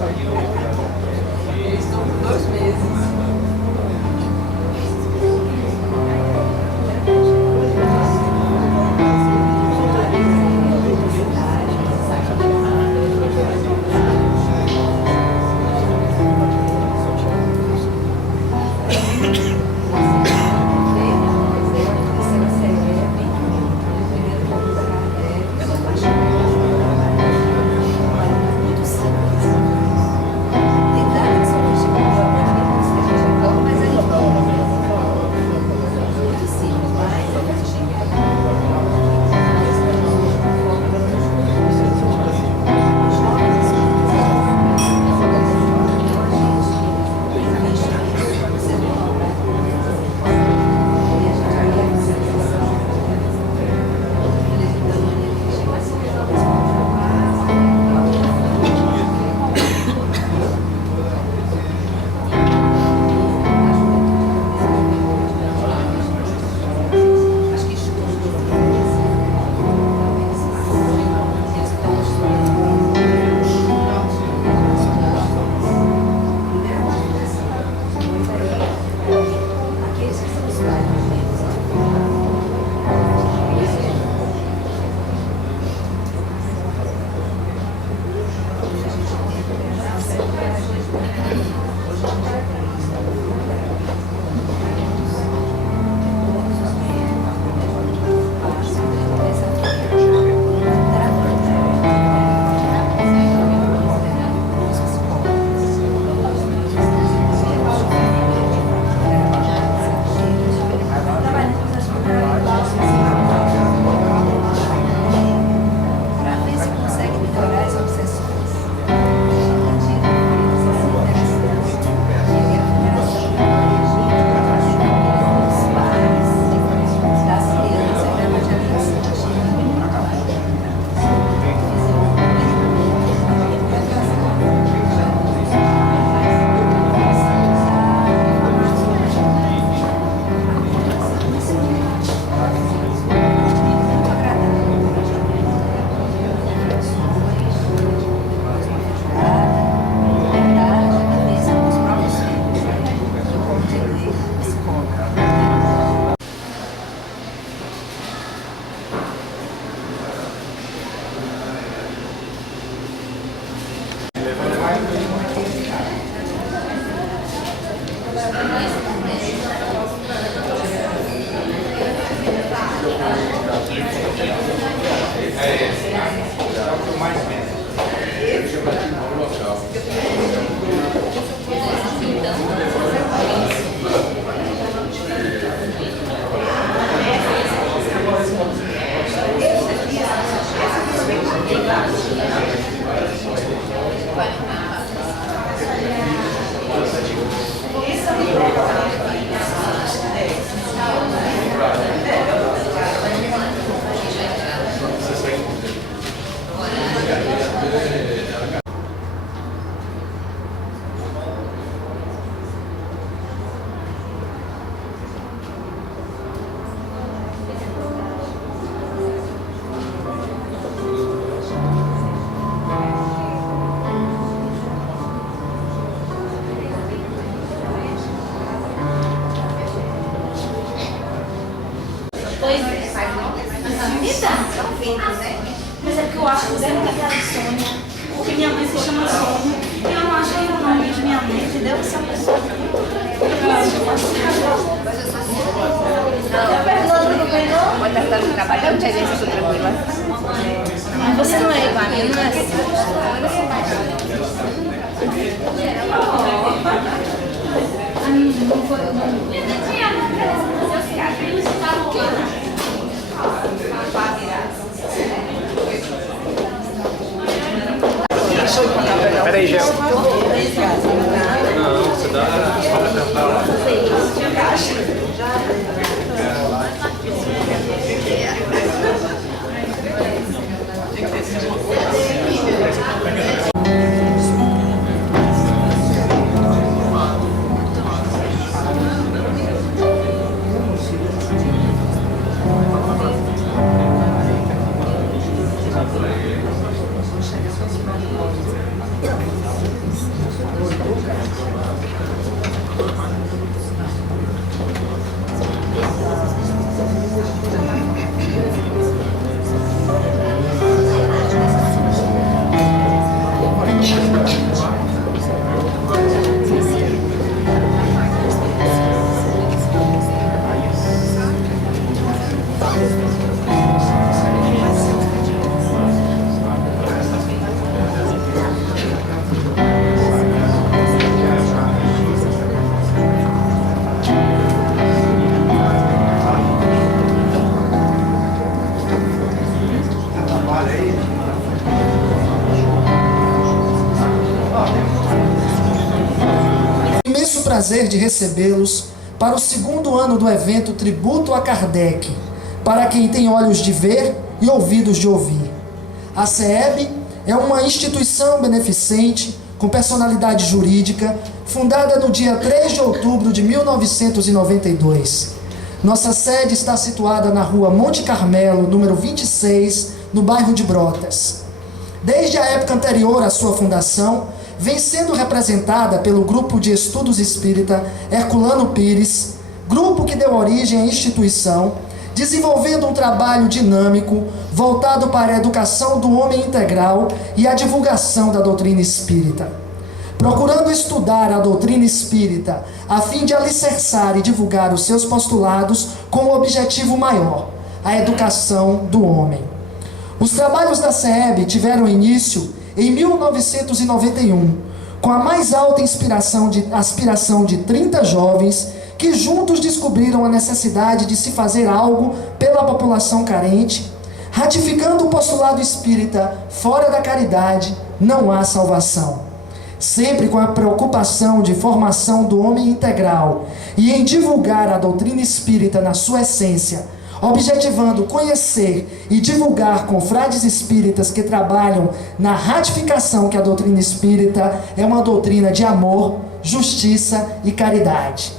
Eles estão por 2 meses. Mas é porque eu acho que você não tem cara de Sônia, porque minha mãe se chama Sônia, e eu não acho que é o nome de minha mãe, entendeu? Essa pessoa. Eu acho que eu posso ser. Tá perguntando do pegou? Pode estar no trabalho, eu te vejo tranquila. Mas você não é igual a mim, não é assim? Peraí, Gel. Não, você dá só pra tentar. prazer de recebê-los para o segundo ano do evento Tributo a Kardec, para quem tem olhos de ver e ouvidos de ouvir. A CEB é uma instituição beneficente com personalidade jurídica, fundada no dia 3 de outubro de 1992. Nossa sede está situada na rua Monte Carmelo, número 26, no bairro de Brotas. Desde a época anterior à sua fundação, vem sendo representada pelo Grupo de Estudos Espírita Herculano Pires, grupo que deu origem à instituição, desenvolvendo um trabalho dinâmico voltado para a educação do homem integral e a divulgação da doutrina espírita. Procurando estudar a doutrina espírita a fim de alicerçar e divulgar os seus postulados com um objetivo maior, a educação do homem. Os trabalhos da CEB tiveram início em 1991, com a mais alta aspiração de 30 jovens que juntos descobriram a necessidade de se fazer algo pela população carente, ratificando o postulado espírita: fora da caridade não há salvação. Sempre com a preocupação de formação do homem integral e em divulgar a doutrina espírita na sua essência, objetivando conhecer e divulgar confrades espíritas que trabalham na ratificação que a doutrina espírita é uma doutrina de amor, justiça e caridade.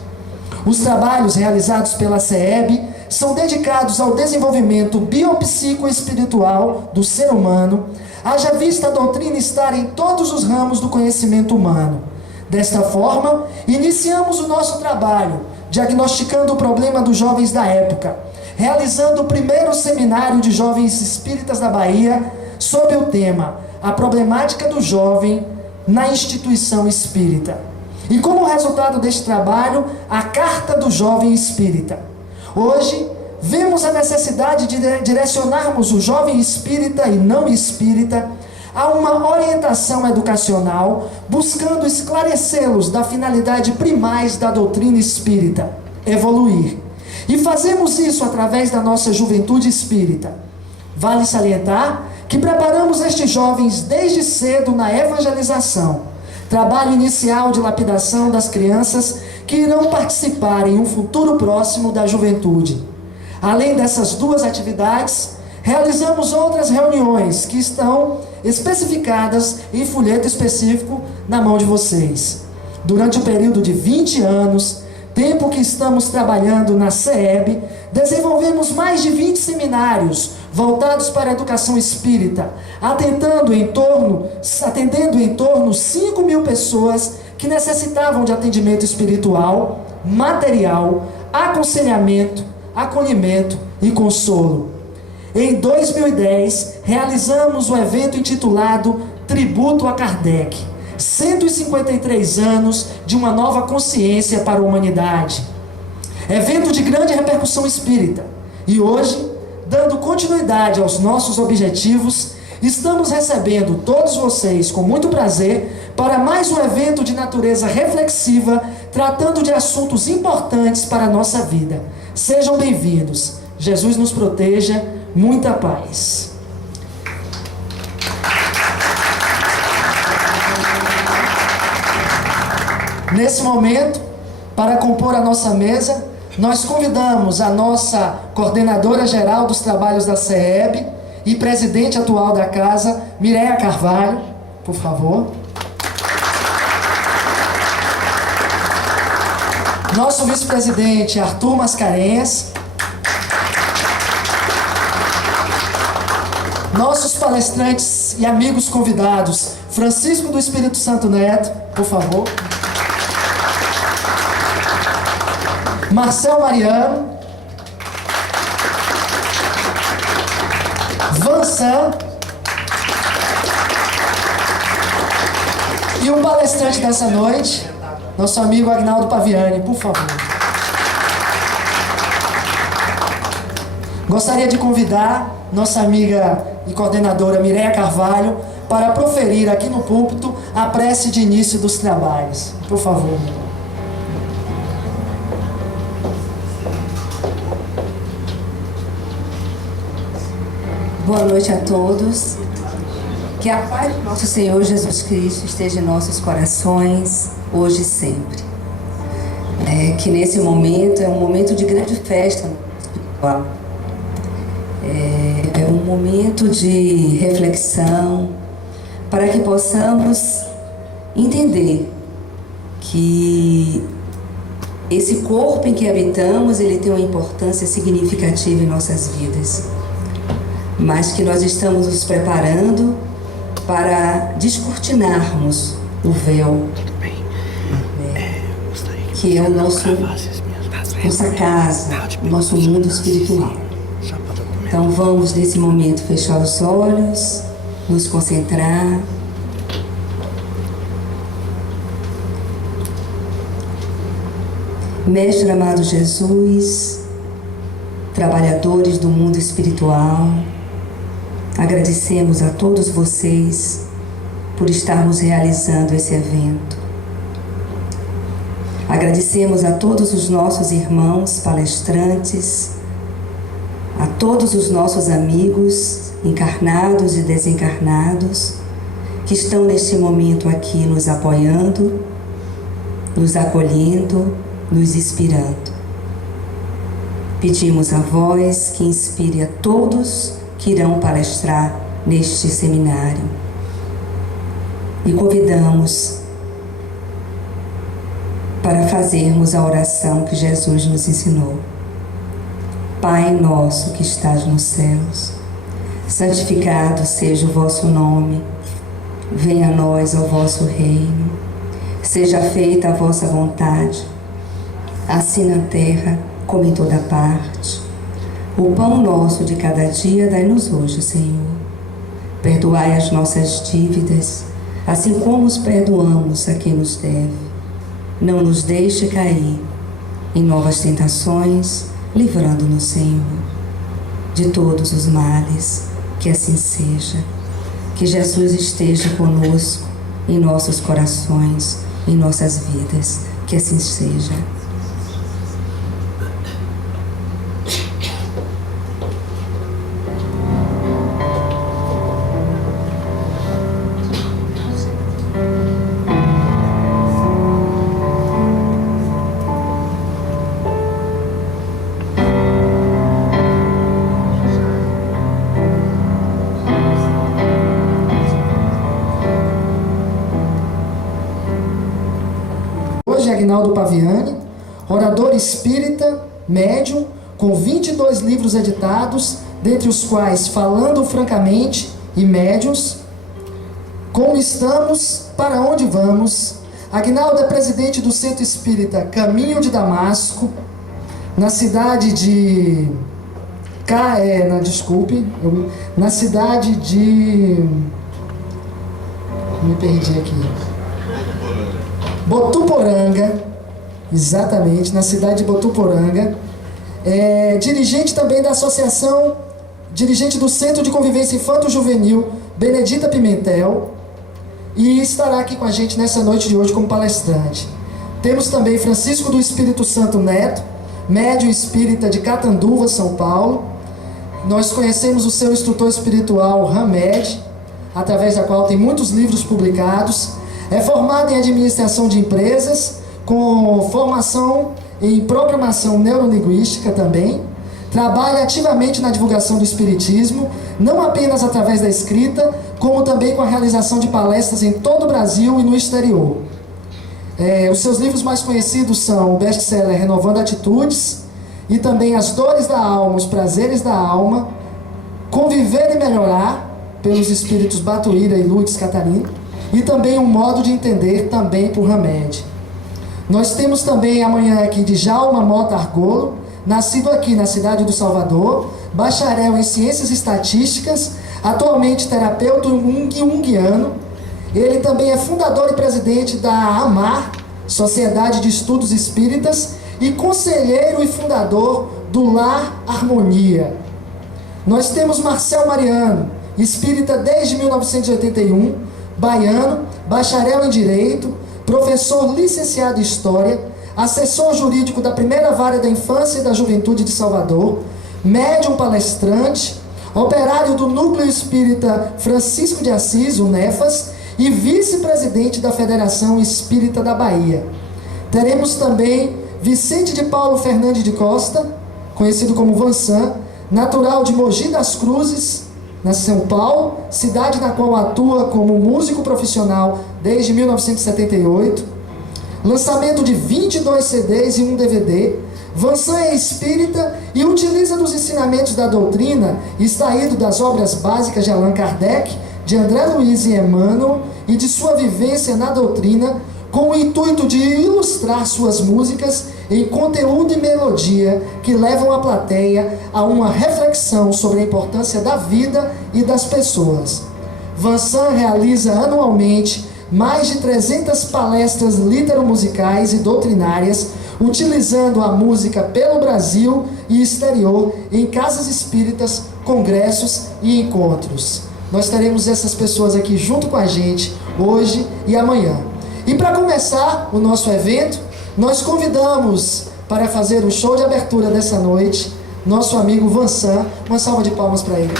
Os trabalhos realizados pela CEB são dedicados ao desenvolvimento biopsicoespiritual do ser humano, haja vista a doutrina estar em todos os ramos do conhecimento humano. Desta forma, iniciamos o nosso trabalho, diagnosticando o problema dos jovens da época, realizando o primeiro seminário de jovens espíritas da Bahia, sob o tema A Problemática do Jovem na Instituição Espírita. E como resultado deste trabalho, a Carta do Jovem Espírita. Hoje, vemos a necessidade de direcionarmos o jovem espírita e não espírita a uma orientação educacional, buscando esclarecê-los da finalidade primaz da doutrina espírita: evoluir. E fazemos isso através da nossa juventude espírita. Vale salientar que preparamos estes jovens desde cedo na evangelização, trabalho inicial de lapidação das crianças que irão participar em um futuro próximo da juventude. Além dessas duas atividades, realizamos outras reuniões que estão especificadas em folheto específico na mão de vocês. Durante o período de 20 anos, tempo que estamos trabalhando na CEB, desenvolvemos mais de 20 seminários voltados para a educação espírita, atendendo em torno 5.000 pessoas que necessitavam de atendimento espiritual, material, aconselhamento, acolhimento e consolo. Em 2010, realizamos o evento intitulado Tributo a Kardec, 153 anos de uma nova consciência para a humanidade. Evento de grande repercussão espírita. E hoje, dando continuidade aos nossos objetivos, estamos recebendo todos vocês com muito prazer para mais um evento de natureza reflexiva, tratando de assuntos importantes para a nossa vida. Sejam bem-vindos. Jesus nos proteja. Muita paz. Nesse momento, para compor a nossa mesa, nós convidamos a nossa coordenadora geral dos trabalhos da CEB e presidente atual da casa, Mireia Carvalho, por favor. Nosso vice-presidente, Arthur Mascarenhas. Nossos palestrantes e amigos convidados, Francisco do Espírito Santo Neto, por favor. Marcel Mariano. Vansan. E o palestrante dessa noite, nosso amigo Agnaldo Paviani, por favor. Gostaria de convidar nossa amiga e coordenadora Mireia Carvalho para proferir aqui no púlpito a prece de início dos trabalhos. Por favor. Boa noite a todos. Que a paz do nosso Senhor Jesus Cristo esteja em nossos corações, hoje e sempre. que nesse momento é um momento de grande festa espiritual. É um momento de reflexão para que possamos entender que esse corpo em que habitamos, ele tem uma importância significativa em nossas vidas, mas que nós estamos nos preparando para descortinarmos o véu, que é nossa casa, o nosso mundo espiritual. Então vamos nesse momento fechar os olhos, nos concentrar. Mestre amado Jesus, trabalhadores do mundo espiritual, agradecemos a todos vocês por estarmos realizando esse evento. Agradecemos a todos os nossos irmãos palestrantes, a todos os nossos amigos encarnados e desencarnados que estão neste momento aqui nos apoiando, nos acolhendo, nos inspirando. Pedimos a voz que inspire a todos que irão palestrar neste seminário. E convidamos para fazermos a oração que Jesus nos ensinou. Pai nosso que estás nos céus, santificado seja o vosso nome. Venha a nós o vosso reino. Seja feita a vossa vontade, assim na terra como em toda parte. O pão nosso de cada dia dai-nos hoje, Senhor. Perdoai as nossas dívidas, assim como os perdoamos a quem nos deve. Não nos deixe cair em novas tentações, livrando-nos, Senhor, de todos os males. Que assim seja. Que Jesus esteja conosco em nossos corações, em nossas vidas. Que assim seja. Aguinaldo Paviani, orador espírita, médium, com 22 livros editados, dentre os quais Falando Francamente e Médiuns, Como Estamos, Para Onde Vamos. Aguinaldo é presidente do Centro Espírita Caminho de Damasco, na cidade de... na cidade de... Me perdi aqui. Botuporanga, exatamente, na cidade de Botuporanga. Dirigente também da associação, dirigente do Centro de Convivência Infanto-Juvenil Benedita Pimentel, e estará aqui com a gente nessa noite de hoje como palestrante. Temos também Francisco do Espírito Santo Neto, médium espírita de Catanduva, São Paulo. Nós conhecemos o seu instrutor espiritual Hamed, através da qual tem muitos livros publicados. É formado em administração de empresas, com formação em programação neurolinguística também. Trabalha ativamente na divulgação do espiritismo, não apenas através da escrita, como também com a realização de palestras em todo o Brasil e no exterior. Os seus livros mais conhecidos são o best-seller Renovando Atitudes, e também As Dores da Alma, Os Prazeres da Alma, Conviver e Melhorar, pelos espíritos Batuíra e Lourdes Catarina, e também Um Modo de Entender, também por Hamed. Nós temos também amanhã aqui Djalma Mota Argolo, nascido aqui na cidade do Salvador, bacharel em Ciências Estatísticas, atualmente terapeuta junguiano. Ele também é fundador e presidente da AMAR, Sociedade de Estudos Espíritas, e conselheiro e fundador do Lar Harmonia. Nós temos Marcel Mariano, espírita desde 1981, baiano, bacharel em Direito, professor licenciado em História, assessor jurídico da primeira vara da Infância e da Juventude de Salvador, médium palestrante, operário do Núcleo Espírita Francisco de Assis, o NEFAS, e vice-presidente da Federação Espírita da Bahia. Teremos também Vicente de Paulo Fernandes de Costa, conhecido como Vansan, natural de Mogi das Cruzes, na São Paulo, cidade na qual atua como músico profissional desde 1978. Lançamento de 22 CDs e um DVD. Vansan é espírita e utiliza dos ensinamentos da doutrina extraído das obras básicas de Allan Kardec, de André Luiz e Emmanuel e de sua vivência na doutrina, com o intuito de ilustrar suas músicas em conteúdo e melodia que levam a plateia a uma reflexão sobre a importância da vida e das pessoas. Vansan realiza anualmente mais de 300 palestras literomusicais e doutrinárias, utilizando a música pelo Brasil e exterior em casas espíritas, congressos e encontros. Nós teremos essas pessoas aqui junto com a gente hoje e amanhã. E para começar o nosso evento, nós convidamos para fazer o show de abertura dessa noite nosso amigo Vansan. Uma salva de palmas para ele.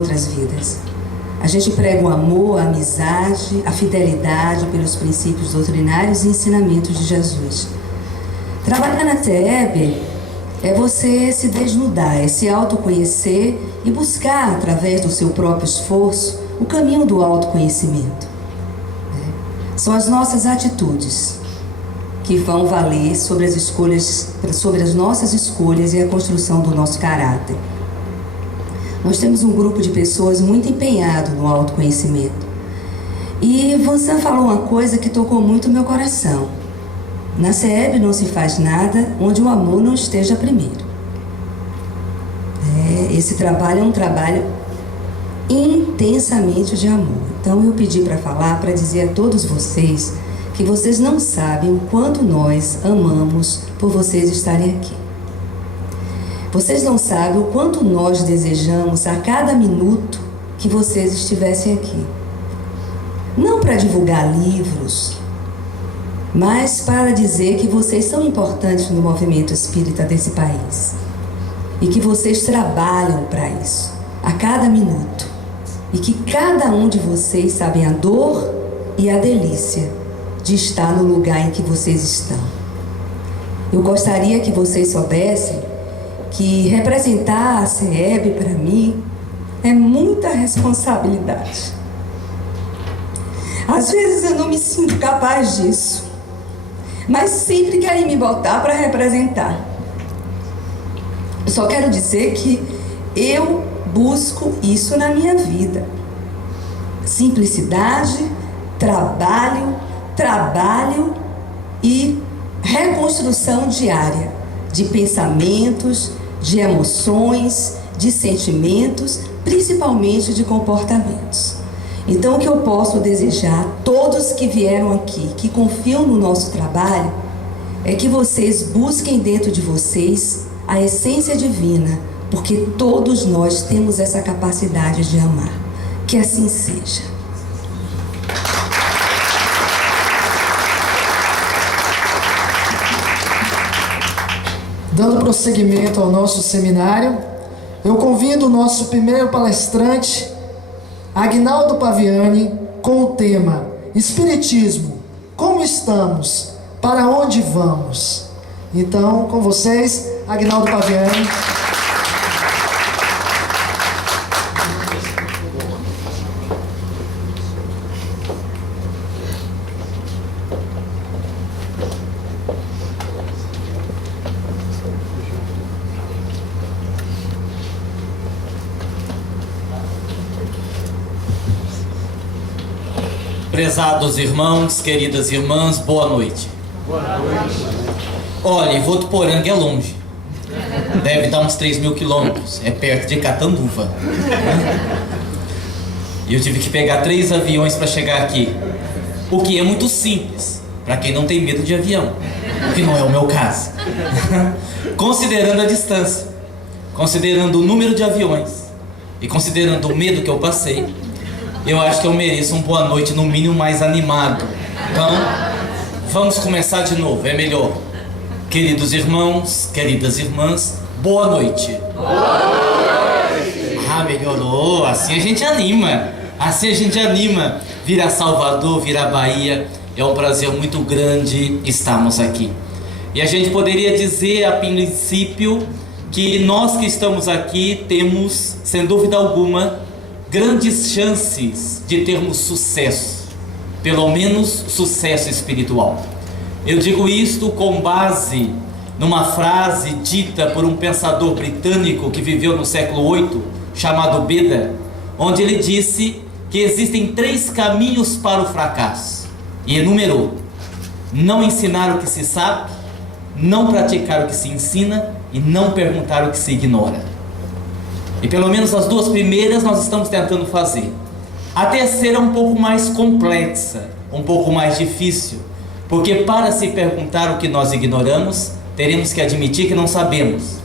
Outras vidas. A gente prega o amor, a amizade, a fidelidade pelos princípios doutrinários e ensinamentos de Jesus. Trabalhar na TEB é você se desnudar, é se autoconhecer e buscar, através do seu próprio esforço, o caminho do autoconhecimento. São as nossas atitudes que vão valer sobre as nossas escolhas e a construção do nosso caráter. Nós temos um grupo de pessoas muito empenhado no autoconhecimento. E Vansan falou uma coisa que tocou muito o meu coração. Na CEB não se faz nada onde o amor não esteja primeiro. Esse trabalho é um trabalho intensamente de amor. Então eu pedi para falar, para dizer a todos vocês que vocês não sabem o quanto nós amamos por vocês estarem aqui. Vocês não sabem o quanto nós desejamos a cada minuto que vocês estivessem aqui. Não para divulgar livros, mas para dizer que vocês são importantes no movimento espírita desse país. E que vocês trabalham para isso, a cada minuto. E que cada um de vocês sabe a dor e a delícia de estar no lugar em que vocês estão. Eu gostaria que vocês soubessem que representar a CEB para mim é muita responsabilidade. Às vezes eu não me sinto capaz disso, mas sempre querem me botar para representar. Eu só quero dizer que eu busco isso na minha vida. Simplicidade, trabalho e reconstrução diária de pensamentos, de emoções, de sentimentos, principalmente de comportamentos. Então, o que eu posso desejar a todos que vieram aqui, que confiam no nosso trabalho, é que vocês busquem dentro de vocês a essência divina, porque todos nós temos essa capacidade de amar. Que assim seja. Dando prosseguimento ao nosso seminário, eu convido o nosso primeiro palestrante, Agnaldo Paviani, com o tema Espiritismo, como estamos? Para onde vamos? Então, com vocês, Agnaldo Paviani. Prezados irmãos, queridas irmãs, boa noite. Boa noite. Olha, Votuporanga é longe. Deve dar uns 3.000 quilômetros. É perto de Catanduva. E eu tive que pegar 3 aviões para chegar aqui. O que é muito simples, para quem não tem medo de avião. O que não é o meu caso. Considerando a distância, considerando o número de aviões e considerando o medo que eu passei, eu acho que eu mereço um boa noite, no mínimo mais animado. Então, vamos começar de novo, é melhor. Queridos irmãos, queridas irmãs, boa noite. Ah, melhorou. Assim a gente anima. Assim a gente anima. Vir a Salvador, vir a Bahia. É um prazer muito grande estarmos aqui. E a gente poderia dizer a princípio que nós que estamos aqui temos, sem dúvida alguma, grandes chances de termos sucesso. Pelo menos sucesso espiritual. Eu digo isto com base numa frase dita por um pensador britânico que viveu no século VIII, chamado Beda, onde ele disse que existem 3 caminhos para o fracasso, e enumerou: não ensinar o que se sabe, não praticar o que se ensina e não perguntar o que se ignora. E pelo menos as 2 primeiras nós estamos tentando fazer. A terceira é um pouco mais complexa, um pouco mais difícil, porque para se perguntar o que nós ignoramos, teremos que admitir que não sabemos.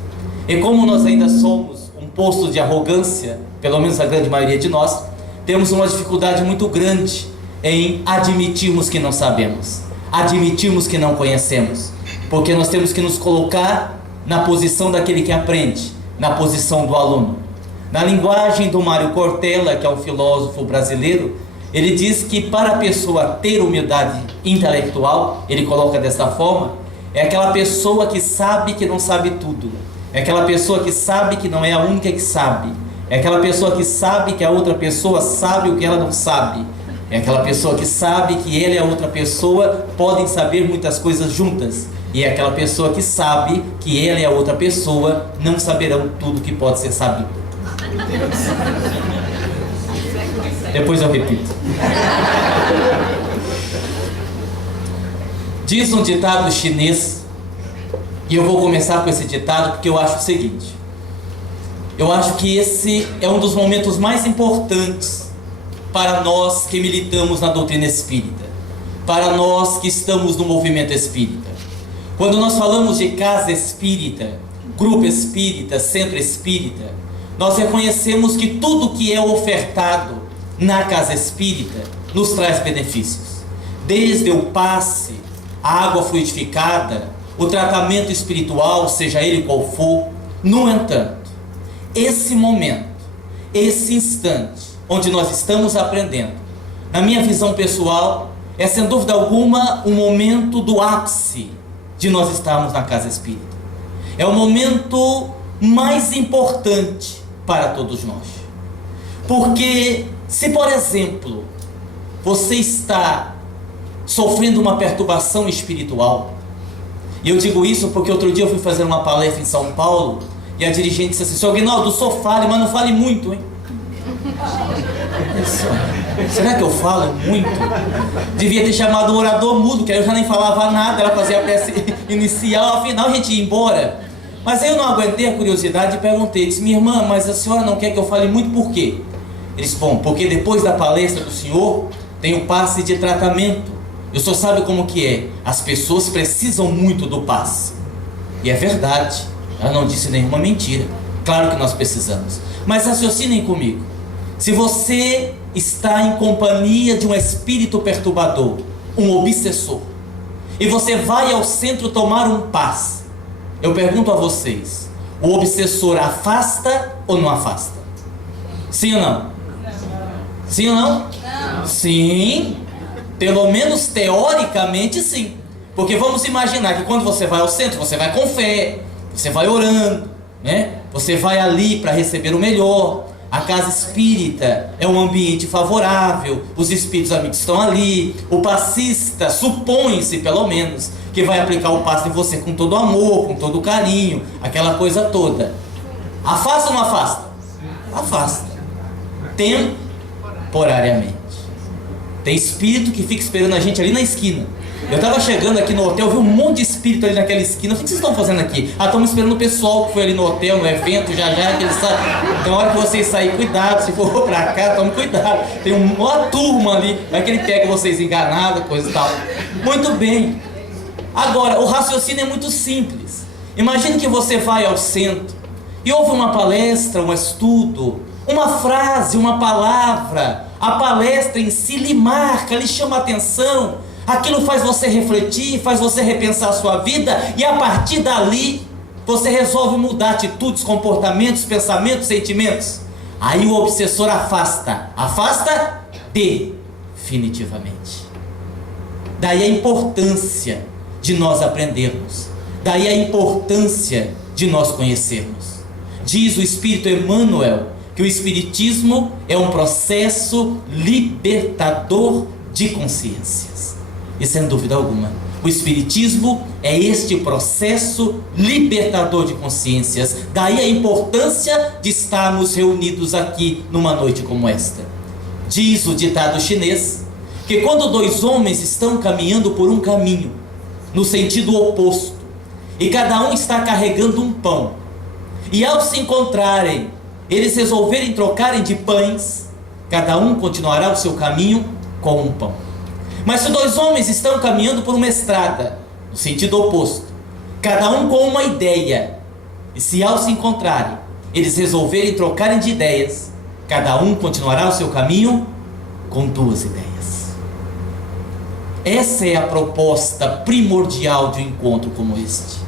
E como nós ainda somos um posto de arrogância, pelo menos a grande maioria de nós, temos uma dificuldade muito grande em admitirmos que não sabemos, admitirmos que não conhecemos, porque nós temos que nos colocar na posição daquele que aprende, na posição do aluno. Na linguagem do Mário Cortella, que é um filósofo brasileiro, ele diz que para a pessoa ter humildade intelectual, ele coloca desta forma, é aquela pessoa que sabe que não sabe tudo, é aquela pessoa que sabe que não é a única que sabe, é aquela pessoa que sabe que a outra pessoa sabe o que ela não sabe, é aquela pessoa que sabe que ele e a outra pessoa podem saber muitas coisas juntas, e é aquela pessoa que sabe que ele e a outra pessoa não saberão tudo que pode ser sabido. Depois eu repito. Diz um ditado chinês, e eu vou começar com esse ditado porque eu acho o seguinte: eu acho que esse é um dos momentos mais importantes para nós que militamos na doutrina espírita, para nós que estamos no movimento espírita. Quando nós falamos de casa espírita, grupo espírita, centro espírita, nós reconhecemos que tudo que é ofertado na casa espírita nos traz benefícios, desde o passe, a água fluidificada, o tratamento espiritual, seja ele qual for. No entanto, esse momento, esse instante onde nós estamos aprendendo, na minha visão pessoal, é sem dúvida alguma um momento do ápice de nós estarmos na casa espírita. É o momento mais importante para todos nós, porque se, por exemplo, você está sofrendo uma perturbação espiritual, e eu digo isso porque outro dia eu fui fazer uma palestra em São Paulo, e a dirigente disse assim: "Seu Aguinaldo, só fale, mas não fale muito, hein?" Será que eu falo muito? Devia ter chamado o orador mudo, que aí eu já nem falava nada, ela fazia a prece inicial, afinal a gente ia embora. Mas aí eu não aguentei a curiosidade e perguntei, disse: "Minha irmã, mas a senhora não quer que eu fale muito, por quê?" Ele disse: "Bom, porque depois da palestra do senhor tem o passe de tratamento. O senhor sabe como que é, as pessoas precisam muito do passe." E é verdade, ela não disse nenhuma mentira. Claro que nós precisamos. Mas raciocinem comigo. Se você está em companhia de um espírito perturbador, um obsessor, e você vai ao centro tomar um passe, eu pergunto a vocês, o obsessor afasta ou não afasta? Sim ou não? Sim ou não? Não. Sim, pelo menos teoricamente sim. Porque vamos imaginar que quando você vai ao centro, você vai com fé, você vai orando, né? Você vai ali para receber o melhor. A casa espírita é um ambiente favorável, os espíritos amigos estão ali, o passista supõe-se pelo menos que vai aplicar o passe em você com todo amor, com todo carinho, aquela coisa toda. Afasta ou não afasta? Afasta. Temporariamente. Tem espírito que fica esperando a gente ali na esquina. Eu estava chegando aqui no hotel, vi um monte de espírito ali naquela esquina. Eu falei: "O que vocês estão fazendo aqui?" "Ah, estamos esperando o pessoal que foi ali no hotel, no evento, já que eles sabem." Então, na hora que vocês saírem, cuidado, se for pra cá, tome cuidado. Tem uma turma ali, vai que ele pega vocês enganados, coisa e tal. Muito bem. Agora, o raciocínio é muito simples. Imagine que você vai ao centro e ouve uma palestra, um estudo, uma frase, uma palavra. A palestra em si lhe marca, lhe chama a atenção. Aquilo faz você refletir, faz você repensar a sua vida, e a partir dali você resolve mudar atitudes, comportamentos, pensamentos, sentimentos. Aí o obsessor afasta definitivamente. Daí a importância de nós aprendermos, daí a importância de nós conhecermos. Diz o Espírito Emmanuel que o Espiritismo é um processo libertador de consciências. E sem dúvida alguma, o Espiritismo é este processo libertador de consciências. Daí a importância de estarmos reunidos aqui numa noite como esta. Diz o ditado chinês que quando dois homens estão caminhando por um caminho no sentido oposto, e cada um está carregando um pão, e ao se encontrarem, eles resolverem trocarem de pães, cada um continuará o seu caminho com um pão. Mas se dois homens estão caminhando por uma estrada no sentido oposto, cada um com uma ideia, e se ao se encontrarem, eles resolverem trocarem de ideias, cada um continuará o seu caminho com duas ideias. Essa é a proposta primordial de um encontro como este.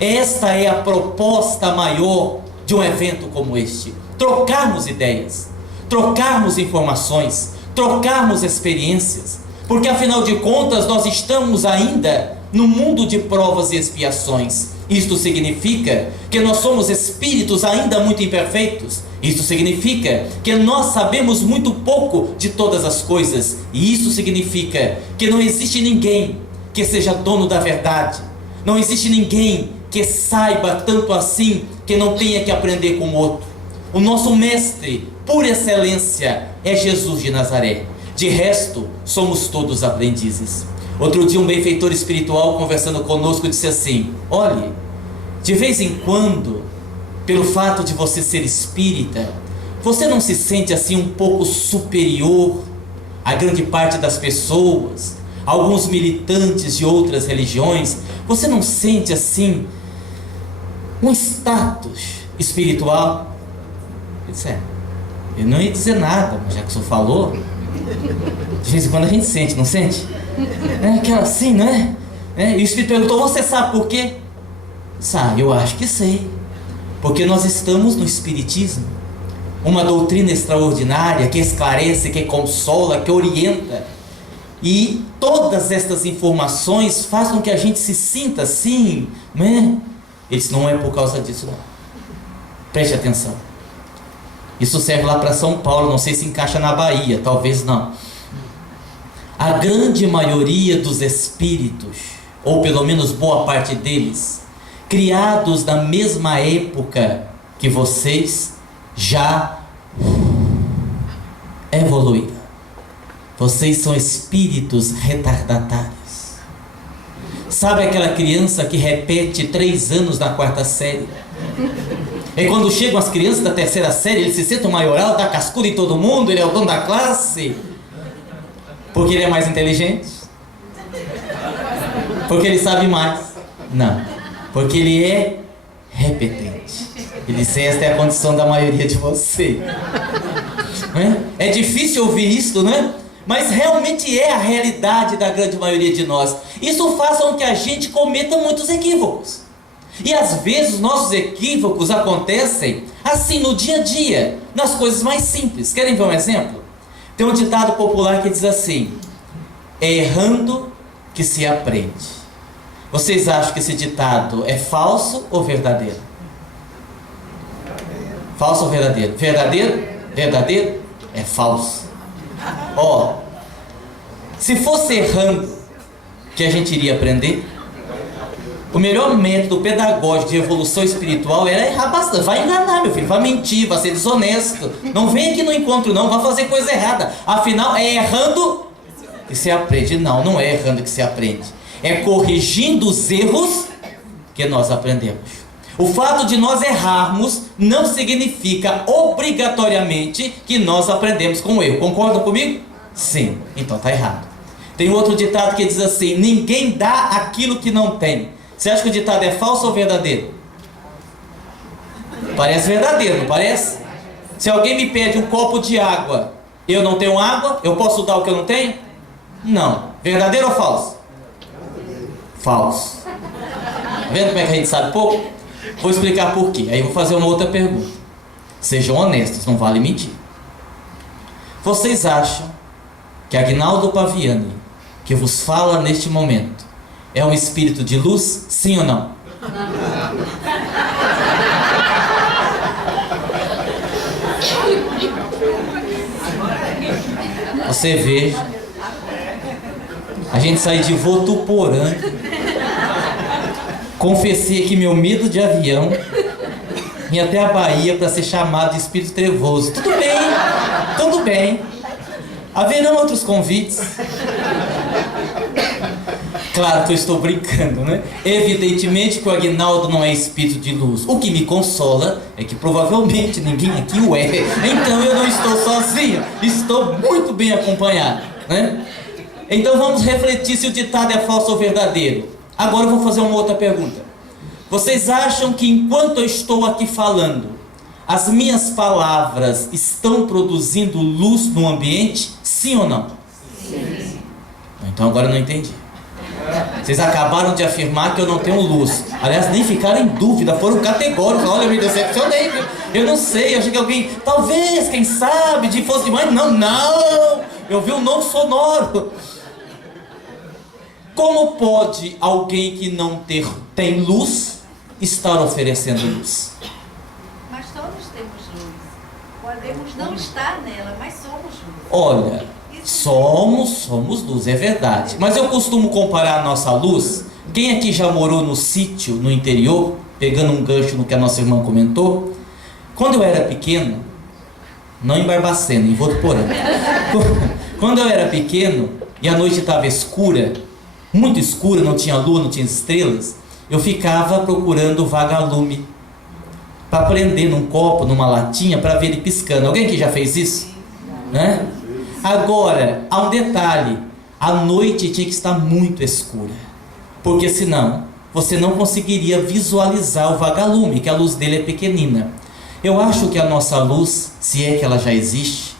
Esta é a proposta maior de um evento como este. Trocarmos ideias, trocarmos informações, trocarmos experiências, porque afinal de contas nós estamos ainda no mundo de provas e expiações. Isto significa que nós somos espíritos ainda muito imperfeitos. Isto significa que nós sabemos muito pouco de todas as coisas. E isso significa que não existe ninguém que seja dono da verdade. Não existe ninguém que saiba tanto assim que não tenha que aprender com o outro. O nosso mestre, por excelência, é Jesus de Nazaré. De resto, somos todos aprendizes. Outro dia um benfeitor espiritual conversando conosco disse assim: olhe, de vez em quando, pelo fato de você ser espírita, você não se sente assim um pouco superior à grande parte das pessoas, alguns militantes de outras religiões? Você não sente assim um status espiritual? Eu disse: eu não ia dizer nada, mas já que o senhor falou, de vez em quando a gente sente, não sente? É aquela assim, né? E o Espírito perguntou: você sabe por quê? Sabe, eu acho que sei. Porque nós estamos no Espiritismo, uma doutrina extraordinária que esclarece, que consola, que orienta. E todas estas informações fazem com que a gente se sinta assim, né? Isso não é por causa disso, não. Preste atenção. Isso serve lá para São Paulo, não sei se encaixa na Bahia, talvez não. A grande maioria dos espíritos, ou pelo menos boa parte deles, criados na mesma época que vocês, já evoluíram. Vocês são espíritos retardatários. Sabe aquela criança que repete 3 anos na 4ª série? E quando chegam as crianças da 3ª série, ele se sente o maioral, dá cascudo em todo mundo, ele é o dono da classe. Porque ele é mais inteligente? Porque ele sabe mais? Não. Porque ele é repetente. Ele disse: esta é a condição da maioria de você. É difícil ouvir isso, né? Mas realmente é a realidade da grande maioria de nós. Isso faz com que a gente cometa muitos equívocos. E às vezes os nossos equívocos acontecem assim no dia a dia, nas coisas mais simples. Querem ver um exemplo? Tem um ditado popular que diz assim: é errando que se aprende. Vocês acham que esse ditado é falso ou verdadeiro? Falso ou verdadeiro? Verdadeiro? Verdadeiro? É falso. Ó, se fosse errando que a gente iria aprender, o melhor método pedagógico de evolução espiritual era errar bastante. Vai enganar, meu filho, vai mentir, vai ser desonesto. Não vem aqui no encontro não, vai fazer coisa errada. Afinal, é errando que se aprende. Não, não é errando que se aprende. É corrigindo os erros que nós aprendemos. O fato de nós errarmos não significa obrigatoriamente que nós aprendemos com o erro. Concordam comigo? Sim, então está errado. Tem outro ditado que diz assim: ninguém dá aquilo que não tem. Você acha que o ditado é falso ou verdadeiro? Parece verdadeiro, não parece? Se alguém me pede um copo de água, eu não tenho água, eu posso dar o que eu não tenho? Não. Verdadeiro ou falso? Falso. Tá vendo como é que a gente sabe pouco? Vou explicar por quê. Aí vou fazer uma outra pergunta. Sejam honestos, não vale mentir. Vocês acham que Aguinaldo Paviani, que vos fala neste momento, é um espírito de luz, sim ou não? Você vê, a gente sai de Votuporã, confessei aqui meu medo de avião, vim até a Bahia para ser chamado de espírito trevoso. Tudo bem, tudo bem. Haverão outros convites. Claro que eu estou brincando, né? Evidentemente que o Aguinaldo não é espírito de luz. O que me consola é que provavelmente ninguém aqui o é. Então eu não estou sozinho, estou muito bem acompanhado, né? Então vamos refletir se o ditado é falso ou verdadeiro. Agora eu vou fazer uma outra pergunta. Vocês acham que enquanto eu estou aqui falando, as minhas palavras estão produzindo luz no ambiente? Sim ou não? Sim. Então agora eu não entendi. Vocês acabaram de afirmar que eu não tenho luz. Aliás, nem ficaram em dúvida, foram categóricos. Olha, eu me decepcionei. Eu não sei, eu achei que alguém, talvez, quem sabe, de fosse demais. Não. Eu vi um novo sonoro. Como pode alguém que não tem luz estar oferecendo luz? Mas todos temos luz. Podemos não estar nela, mas somos luz. Olha, somos luz, é verdade. Mas eu costumo comparar a nossa luz. Quem aqui já morou no sítio, no interior, pegando um gancho no que a nossa irmã comentou? Quando eu era pequeno, não em Barbacena, em Votuporã. Quando eu era pequeno e a noite estava escura, muito escura, não tinha lua, não tinha estrelas, eu ficava procurando vagalume para prender num copo, numa latinha, para ver ele piscando. Alguém que já fez isso? Né? Agora, há um detalhe: a noite tinha que estar muito escura, porque senão você não conseguiria visualizar o vagalume, que a luz dele é pequenina. Eu acho que a nossa luz, se é que ela já existe,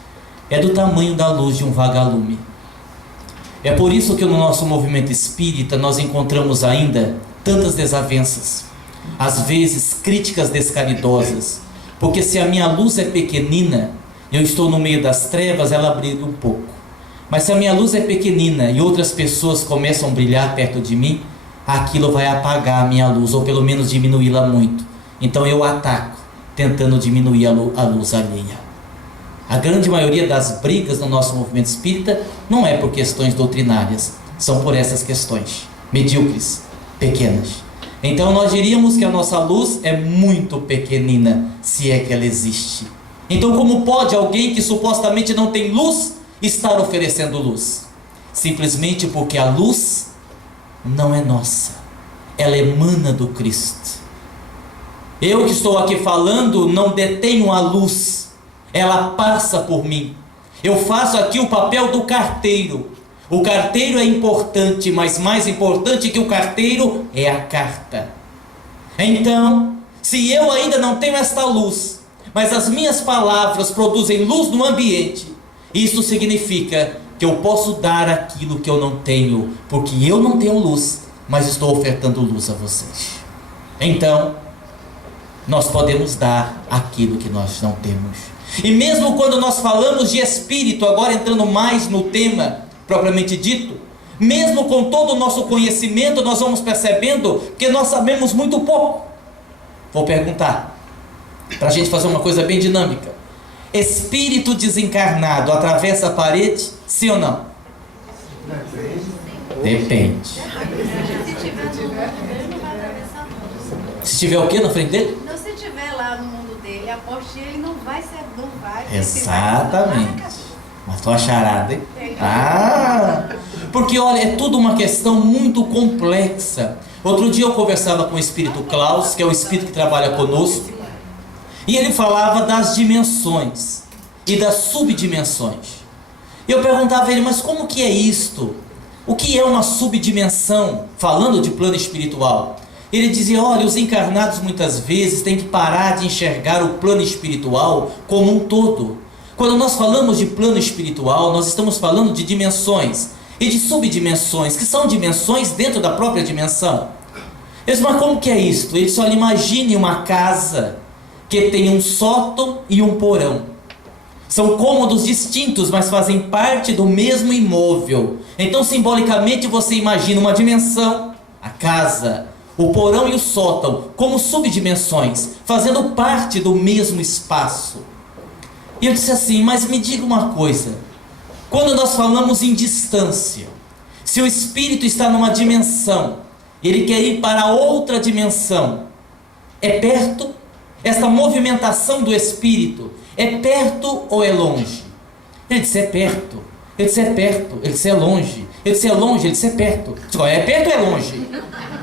é do tamanho da luz de um vagalume. É por isso que no nosso movimento espírita nós encontramos ainda tantas desavenças, às vezes críticas descaridosas, porque se a minha luz é pequenina, eu estou no meio das trevas, ela brilha um pouco. Mas se a minha luz é pequenina e outras pessoas começam a brilhar perto de mim, aquilo vai apagar a minha luz, ou pelo menos diminuí-la muito. Então eu ataco, tentando diminuir a luz alheia. A grande maioria das brigas no nosso movimento espírita não é por questões doutrinárias, são por essas questões medíocres, pequenas. Então nós diríamos que a nossa luz é muito pequenina, se é que ela existe. Então como pode alguém que supostamente não tem luz estar oferecendo luz? Simplesmente porque a luz não é nossa, ela emana do Cristo. Eu que estou aqui falando não detenho a luz, ela passa por mim. Eu faço aqui o papel do carteiro. O carteiro é importante, mas mais importante que o carteiro é a carta. Então, se eu ainda não tenho esta luz, mas as minhas palavras produzem luz no ambiente, isso significa que eu posso dar aquilo que eu não tenho, porque eu não tenho luz, mas estou ofertando luz a vocês. Então, nós podemos dar aquilo que nós não temos. E mesmo quando nós falamos de espírito, agora entrando mais no tema propriamente dito, mesmo com todo o nosso conhecimento, nós vamos percebendo que nós sabemos muito pouco. Vou perguntar, para a gente fazer uma coisa bem dinâmica: espírito desencarnado atravessa a parede, sim ou não? Depende. Se tiver o que na frente dele? Não, se tiver lá no mundo dele, aposto que ele não vai ser, não vai. Exatamente. Mas tô acharado, hein? Porque olha, é tudo uma questão muito complexa. Outro dia eu conversava com o espírito Klaus, que é o espírito que trabalha conosco, e ele falava das dimensões e das subdimensões. E eu perguntava a ele, mas como que é isto? O que é uma subdimensão, falando de plano espiritual? Ele dizia, olha, os encarnados muitas vezes têm que parar de enxergar o plano espiritual como um todo. Quando nós falamos de plano espiritual, nós estamos falando de dimensões. e de subdimensões, que são dimensões dentro da própria dimensão. Eu disse, mas como que é isso? Ele disse, olha, imagine uma casa que tem um sótão e um porão. São cômodos distintos, mas fazem parte do mesmo imóvel. Então, simbolicamente, você imagina uma dimensão, a casa, o porão e o sótão, como subdimensões, fazendo parte do mesmo espaço. E eu disse assim, mas me diga uma coisa, quando nós falamos em distância, se o espírito está numa dimensão, ele quer ir para outra dimensão, é perto? Esta movimentação do espírito é perto ou é longe? Ele disse, é perto. Ele disse, é perto. Ele disse, é longe. Ele disse, é longe. Ele disse, é perto. Eu disse, é perto ou é longe?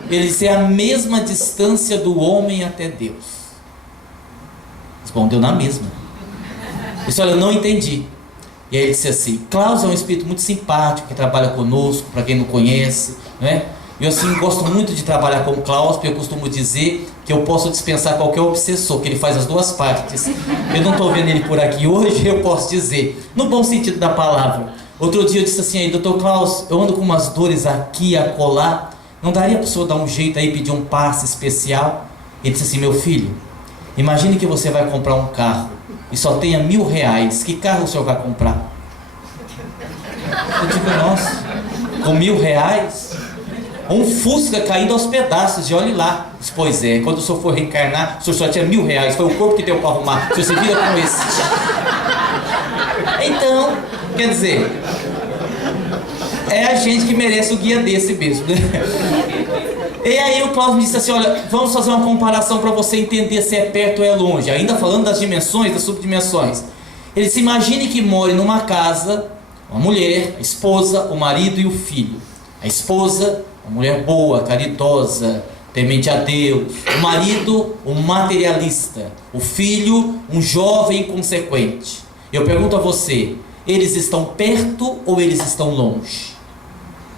Ele disse, é a mesma distância do homem até Deus. Respondeu na mesma. Eu disse, olha, eu não entendi. E aí ele disse assim, Klaus é um espírito muito simpático, que trabalha conosco, para quem não conhece, né? Eu assim, gosto muito de trabalhar com o Klaus, porque eu costumo dizer que eu posso dispensar qualquer obsessor, que ele faz as duas partes. Eu não estou vendo ele por aqui hoje, eu posso dizer, no bom sentido da palavra. Outro dia eu disse assim, aí, doutor Klaus, eu ando com umas dores aqui, acolá, não daria para o senhor dar um jeito aí, pedir um passe especial? Ele disse assim, meu filho, imagine que você vai comprar um carro e só tenha R$1.000, que carro o senhor vai comprar? Eu digo, nossa, com R$1.000? Um Fusca caindo aos pedaços, e olhe lá. Pois é, quando o senhor for reencarnar, o senhor só tinha R$1.000, foi o corpo que deu para arrumar, o senhor se vira com esse. Então, quer dizer, é a gente que merece o guia desse mesmo, né? E aí o Klaus me disse assim, olha, vamos fazer uma comparação para você entender se é perto ou é longe, ainda falando das dimensões, das subdimensões. Ele disse, imagine que more numa casa, uma mulher, a esposa, o marido e o filho. A esposa, uma mulher boa, caridosa, temente a Deus. O marido, um materialista. O filho, um jovem inconsequente. Eu pergunto a você, eles estão perto ou eles estão longe?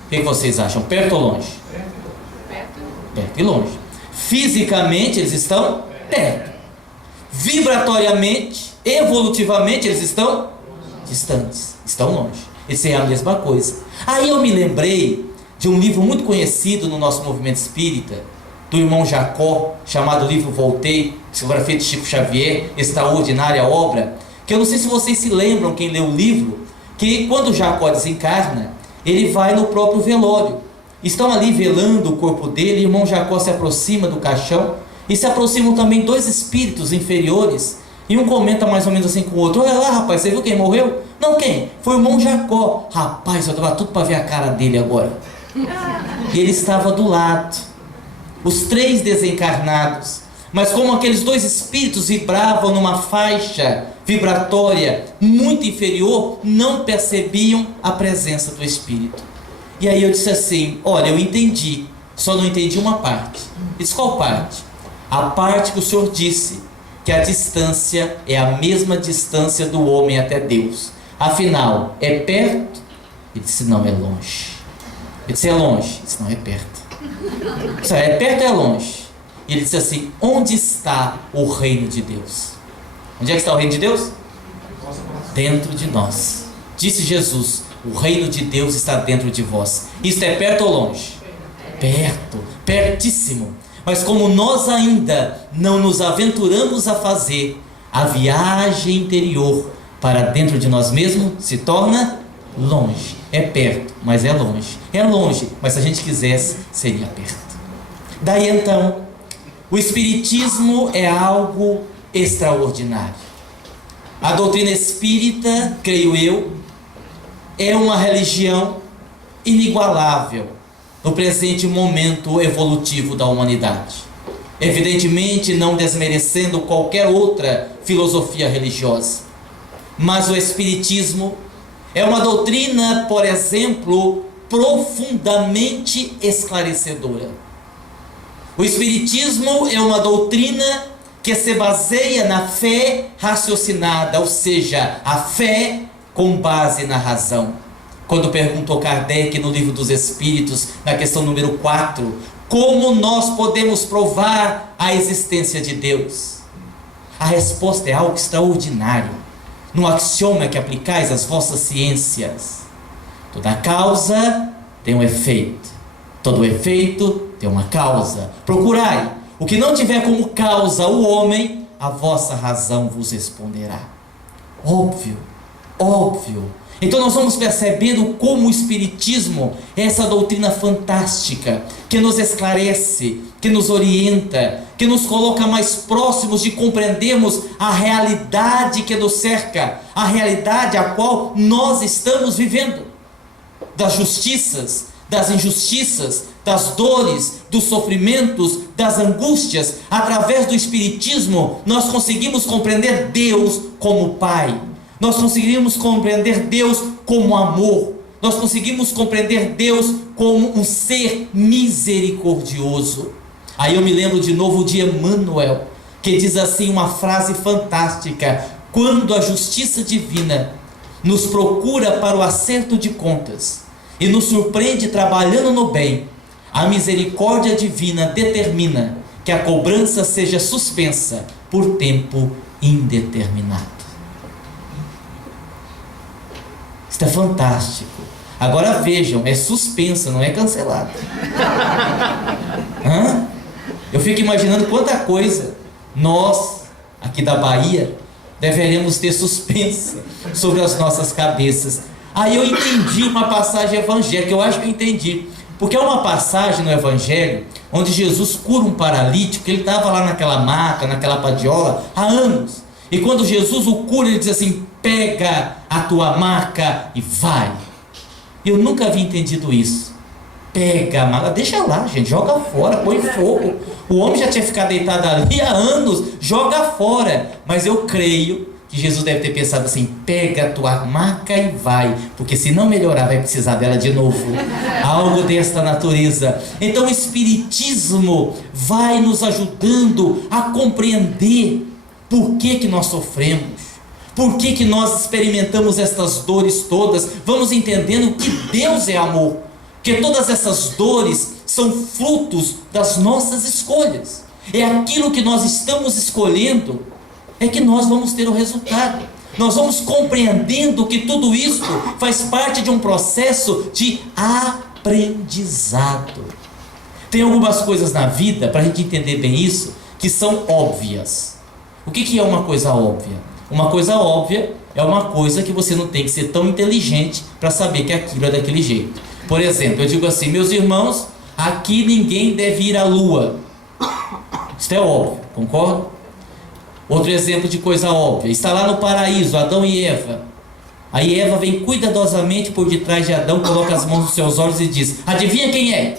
O que vocês acham? Perto ou longe? Perto e longe. Fisicamente eles estão perto. Vibratoriamente, evolutivamente eles estão distantes. Estão longe. Isso é a mesma coisa. Aí eu me lembrei de um livro muito conhecido no nosso movimento espírita, do irmão Jacó, chamado Livro Voltei, psicografia de Chico Xavier, extraordinária obra, que eu não sei se vocês se lembram, quem leu o livro, que quando Jacó desencarna, ele vai no próprio velório. Estão ali velando o corpo dele, e o irmão Jacó se aproxima do caixão, e se aproximam também dois espíritos inferiores, e um comenta mais ou menos assim com o outro, olha lá rapaz, você viu quem morreu? Não, quem? Foi o irmão Jacó. Rapaz, eu estava tudo para ver a cara dele agora. E ele estava do lado, os três desencarnados, mas como aqueles dois espíritos vibravam numa faixa vibratória muito inferior, não percebiam a presença do espírito. E aí eu disse assim, olha, eu entendi, só não entendi uma parte. Eu disse, qual parte? A parte que o senhor disse, que a distância é a mesma distância do homem até Deus. Afinal, é perto? Ele disse, não, é longe. Ele disse, é longe? Ele disse, não, é perto. Eu disse, é perto ou é longe? E ele disse assim, onde está o reino de Deus? Onde é que está o reino de Deus? Dentro de nós. Disse Jesus, o reino de Deus está dentro de vós. Isto é perto ou longe? Perto, pertíssimo. Mas como nós ainda não nos aventuramos a fazer, a viagem interior para dentro de nós mesmos se torna longe. É perto, mas é longe. É longe, mas se a gente quisesse, seria perto. Daí então, o Espiritismo é algo extraordinário. A doutrina espírita, creio eu, é uma religião inigualável no presente momento evolutivo da humanidade. Evidentemente, não desmerecendo qualquer outra filosofia religiosa. Mas o Espiritismo é uma doutrina, por exemplo, profundamente esclarecedora. O Espiritismo é uma doutrina que se baseia na fé raciocinada, ou seja, a fé com base na razão. Quando perguntou Kardec no Livro dos Espíritos, na questão número 4, como nós podemos provar a existência de Deus? A resposta é algo extraordinário. No axioma que aplicais às vossas ciências, Toda causa tem um efeito. Todo efeito tem uma causa. Procurai o que não tiver como causa o homem, a vossa razão vos responderá. Óbvio, óbvio. Então nós vamos percebendo como o Espiritismo é essa doutrina fantástica, que nos esclarece, que nos orienta, que nos coloca mais próximos de compreendermos a realidade que nos cerca, a realidade a qual nós estamos vivendo, das justiças, das injustiças, das dores, dos sofrimentos, das angústias. Através do Espiritismo nós conseguimos compreender Deus como Pai, nós conseguimos compreender Deus como amor, nós conseguimos compreender Deus como um ser misericordioso. Aí eu me lembro de novo de Emmanuel, que diz assim uma frase fantástica: quando a justiça divina nos procura para o acerto de contas e nos surpreende trabalhando no bem, a misericórdia divina determina que a cobrança seja suspensa por tempo indeterminado. Isto é fantástico. Agora vejam, é suspensa, não é cancelada. Eu fico imaginando quanta coisa nós, aqui da Bahia, deveremos ter suspensa sobre as nossas cabeças. Aí eu entendi uma passagem evangélica, eu acho que eu entendi. Porque é uma passagem no Evangelho onde Jesus cura um paralítico, ele estava lá naquela maca, naquela padiola, há anos. E quando Jesus o cura, ele diz assim: pega a tua maca e vai. Eu nunca havia entendido isso. Pega a maca, deixa lá, gente, joga fora, põe fogo. O homem já tinha ficado deitado ali há anos, joga fora. Mas eu creio que Jesus deve ter pensado assim: pega a tua maca e vai, porque se não melhorar vai precisar dela de novo. Algo desta natureza. Então o Espiritismo vai nos ajudando a compreender por que nós sofremos, por que nós experimentamos estas dores todas. Vamos entendendo que Deus é amor, que todas essas dores são frutos das nossas escolhas. É aquilo que nós estamos escolhendo, é que nós vamos ter o resultado. Nós vamos compreendendo que tudo isso faz parte de um processo de aprendizado. Tem algumas coisas na vida, para a gente entender bem isso, que são óbvias. O que é uma coisa óbvia? Uma coisa óbvia é uma coisa que você não tem que ser tão inteligente para saber que aquilo é daquele jeito. Por exemplo, eu digo assim: meus irmãos, aqui ninguém deve ir à lua. Isso é óbvio, concorda? Outro exemplo de coisa óbvia: está lá no paraíso, Adão e Eva. Aí Eva vem cuidadosamente por detrás de Adão, coloca as mãos nos seus olhos e diz: adivinha quem é?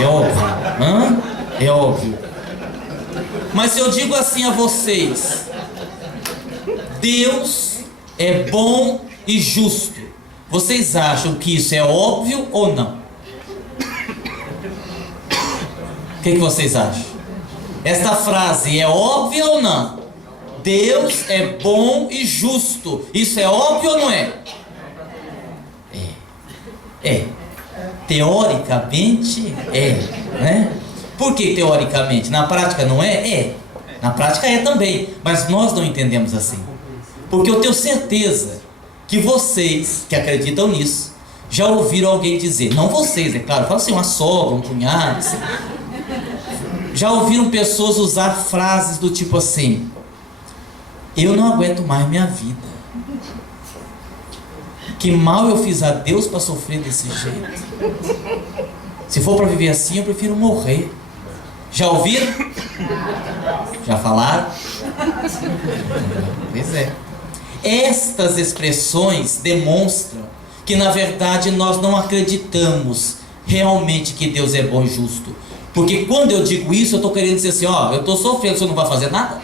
É óbvio. É óbvio. Mas se eu digo assim a vocês: Deus é bom e justo, vocês acham que isso é óbvio ou não? O que vocês acham? Esta frase é óbvia ou não? Deus é bom e justo, isso é óbvio ou não é? É. Teoricamente é, né? Por que teoricamente? Na prática não é? É. Na prática é também, mas nós não entendemos assim. Porque eu tenho certeza que vocês que acreditam nisso já ouviram alguém dizer, não vocês, é claro, fala assim, uma sogra, um cunhado, assim. Já ouviram pessoas usar frases do tipo assim: eu não aguento mais minha vida. Que mal eu fiz a Deus para sofrer desse jeito. Se for para viver assim, eu prefiro morrer. Já ouviram? Já falaram? Pois é. Estas expressões demonstram que na verdade nós não acreditamos realmente que Deus é bom e justo. Porque quando eu digo isso, eu estou querendo dizer assim: ó, eu estou sofrendo, você não vai fazer nada?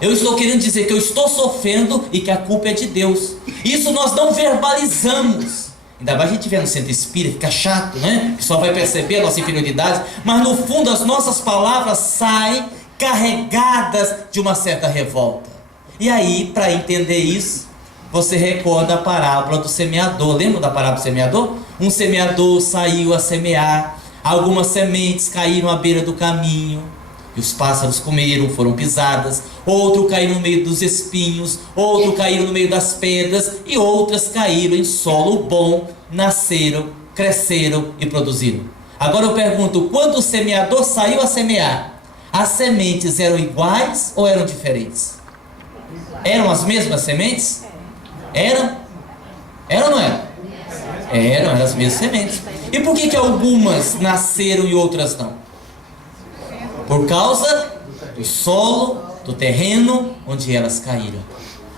Eu estou querendo dizer que eu estou sofrendo e que a culpa é de Deus. Isso nós não verbalizamos. Ainda mais a gente estiver no centro espírita, fica chato, né? Que só vai perceber a nossa inferioridade. Mas no fundo as nossas palavras saem carregadas de uma certa revolta. E aí, para entender isso, você recorda a parábola do semeador. Lembra da parábola do semeador? Um semeador saiu a semear. Algumas sementes caíram à beira do caminho. e os pássaros comeram, foram pisadas. Outro caiu no meio dos espinhos, outro caiu no meio das pedras, e outras caíram em solo bom, nasceram, cresceram e produziram. Agora eu pergunto, quando o semeador saiu a semear, as sementes eram iguais ou eram diferentes? Eram as mesmas sementes? Eram? Eram ou não eram? Eram as mesmas sementes. E por que algumas nasceram e outras não? Por causa do solo, do terreno onde elas caíram.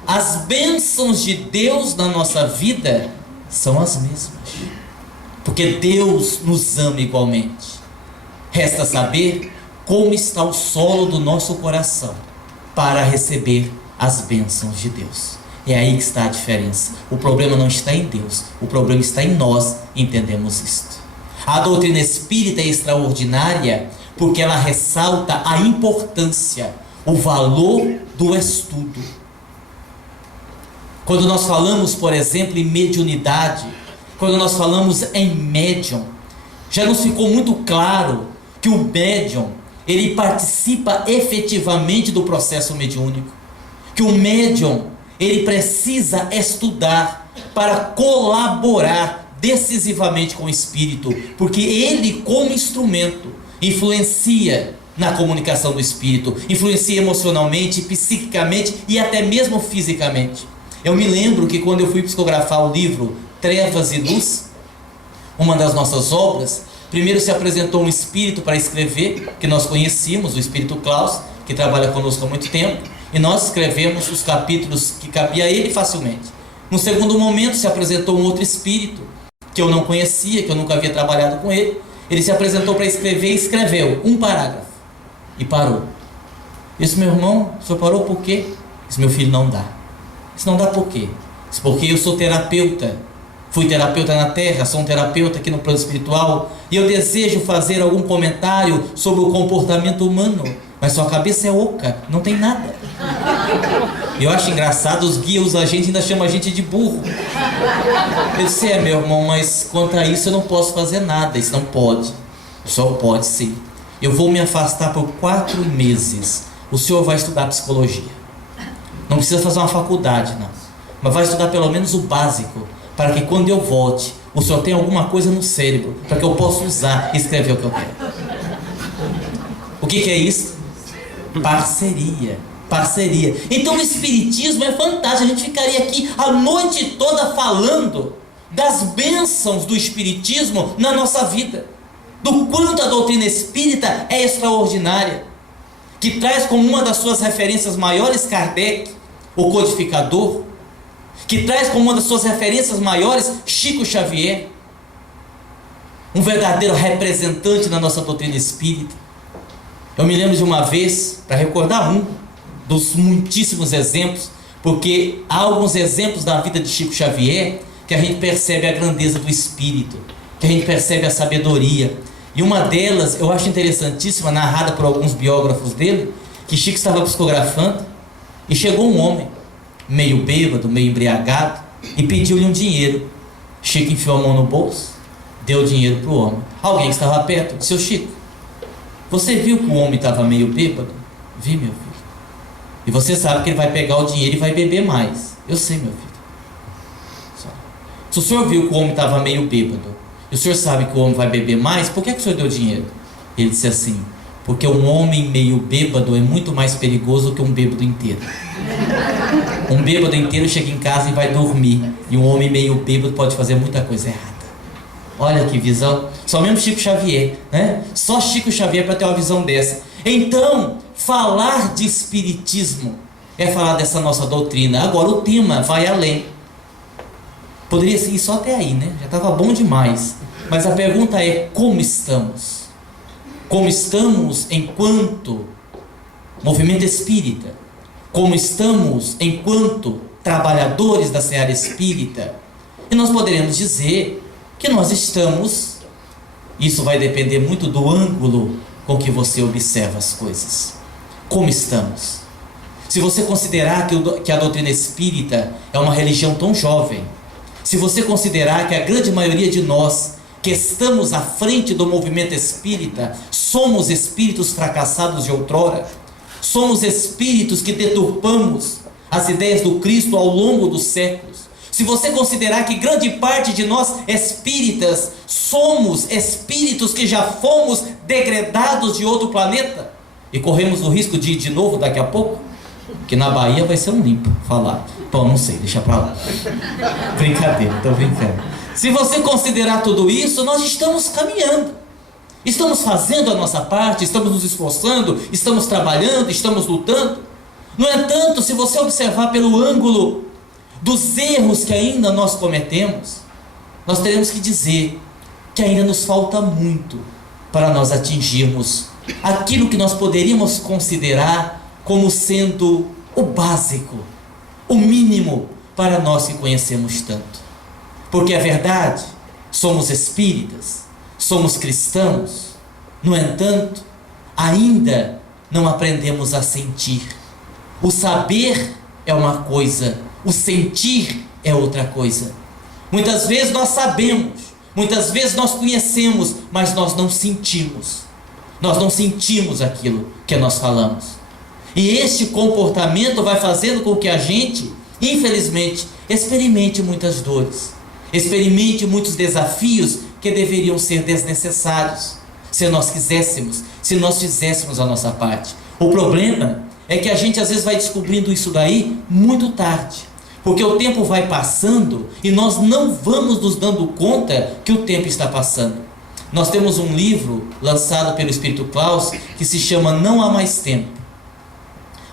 As bênçãos de Deus na nossa vida são as mesmas, porque Deus nos ama igualmente. Resta saber como está o solo do nosso coração para receber as bênçãos de Deus. É aí que está a diferença. O problema não está em Deus, o problema está em nós, entendemos isto. A doutrina espírita é extraordinária porque ela ressalta a importância, o valor do estudo. Quando nós falamos, por exemplo, em mediunidade, quando nós falamos em médium, já nos ficou muito claro que o médium, ele participa efetivamente do processo mediúnico, que o médium, ele precisa estudar para colaborar decisivamente com o espírito, porque ele, como instrumento, influencia na comunicação do espírito, influencia emocionalmente, psiquicamente e até mesmo fisicamente. Eu me lembro que quando eu fui psicografar o livro Trevas e Luz, uma das nossas obras, primeiro se apresentou um espírito para escrever, que nós conhecíamos, o espírito Klaus, que trabalha conosco há muito tempo, e nós escrevemos os capítulos que cabia a ele facilmente. No segundo momento se apresentou um outro espírito, que eu não conhecia, que eu nunca havia trabalhado com ele. Ele se apresentou para escrever e escreveu um parágrafo e parou. Disse: meu irmão, o senhor parou por quê? Disse: meu filho, não dá. Disse: não dá por quê? Disse: porque eu sou terapeuta, fui terapeuta na terra, sou um terapeuta aqui no plano espiritual, e eu desejo fazer algum comentário sobre o comportamento humano, mas sua cabeça é oca, não tem nada. Eu acho engraçado, os guias, os agentes ainda chamam a gente de burro. Eu disse: meu irmão, mas contra isso eu não posso fazer nada. Isso não pode. Só pode sim. Eu vou me afastar por 4 meses. O senhor vai estudar psicologia. Não precisa fazer uma faculdade, não, mas vai estudar pelo menos o básico, para que quando eu volte, o senhor tenha alguma coisa no cérebro, para que eu possa usar e escrever o que eu quero. O que é isso? Parceria. Parceria. Então o espiritismo é fantástico. A gente ficaria aqui a noite toda falando das bênçãos do espiritismo na nossa vida, do quanto a doutrina espírita é extraordinária, que traz como uma das suas referências maiores Kardec, o codificador, que traz como uma das suas referências maiores Chico Xavier, um verdadeiro representante da nossa doutrina espírita. Eu me lembro de uma vez, para recordar um dos muitíssimos exemplos, porque há alguns exemplos da vida de Chico Xavier que a gente percebe a grandeza do espírito, que a gente percebe a sabedoria. E uma delas, eu acho interessantíssima, narrada por alguns biógrafos dele, que Chico estava psicografando e chegou um homem, meio bêbado, meio embriagado, e pediu-lhe um dinheiro. Chico enfiou a mão no bolso, deu o dinheiro para o homem. Alguém que estava perto disse: seu Chico, você viu que o homem estava meio bêbado? Vi, meu filho. E você sabe que ele vai pegar o dinheiro e vai beber mais. Eu sei, meu filho. Se o senhor viu que o homem estava meio bêbado, e o senhor sabe que o homem vai beber mais, por que o senhor deu dinheiro? Ele disse assim: porque um homem meio bêbado é muito mais perigoso que um bêbado inteiro. Um bêbado inteiro chega em casa e vai dormir, e um homem meio bêbado pode fazer muita coisa errada. Olha que visão. Só mesmo Chico Xavier, né? Só Chico Xavier para ter uma visão dessa. Então, falar de espiritismo é falar dessa nossa doutrina. Agora o tema vai além. Poderia ir só até aí, né? Já estava bom demais. Mas a pergunta é: como estamos? Como estamos enquanto movimento espírita? Como estamos enquanto trabalhadores da seara espírita? E nós poderemos dizer que nós estamos, isso vai depender muito do ângulo com que você observa as coisas. Como estamos? Se você considerar que a doutrina espírita é uma religião tão jovem, se você considerar que a grande maioria de nós que estamos à frente do movimento espírita somos espíritos fracassados de outrora, somos espíritos que deturpamos as ideias do Cristo ao longo dos séculos. Se você considerar que grande parte de nós espíritas somos espíritos que já fomos degradados de outro planeta e corremos o risco de ir de novo daqui a pouco, que na Bahia vai ser um limpo falar. Bom, não sei, deixa pra lá. Brincadeira, tô brincando. Se você considerar tudo isso, nós estamos caminhando. Estamos fazendo a nossa parte, estamos nos esforçando, estamos trabalhando, estamos lutando. No entanto, se você observar pelo ângulo dos erros que ainda nós cometemos, nós teremos que dizer que ainda nos falta muito para nós atingirmos aquilo que nós poderíamos considerar como sendo o básico, o mínimo para nós que conhecemos tanto. Porque é verdade, somos espíritas, somos cristãos, no entanto, ainda não aprendemos a sentir. O saber é uma coisa, o sentir é outra coisa. Muitas vezes nós sabemos, muitas vezes nós conhecemos, mas nós não sentimos. Nós não sentimos aquilo que nós falamos. E este comportamento vai fazendo com que a gente, infelizmente, experimente muitas dores, experimente muitos desafios que deveriam ser desnecessários, se nós quiséssemos, se nós fizéssemos a nossa parte. O problema é que a gente às vezes vai descobrindo isso daí muito tarde, porque o tempo vai passando e nós não vamos nos dando conta que o tempo está passando. Nós temos um livro lançado pelo Espírito Klaus que se chama Não Há Mais Tempo.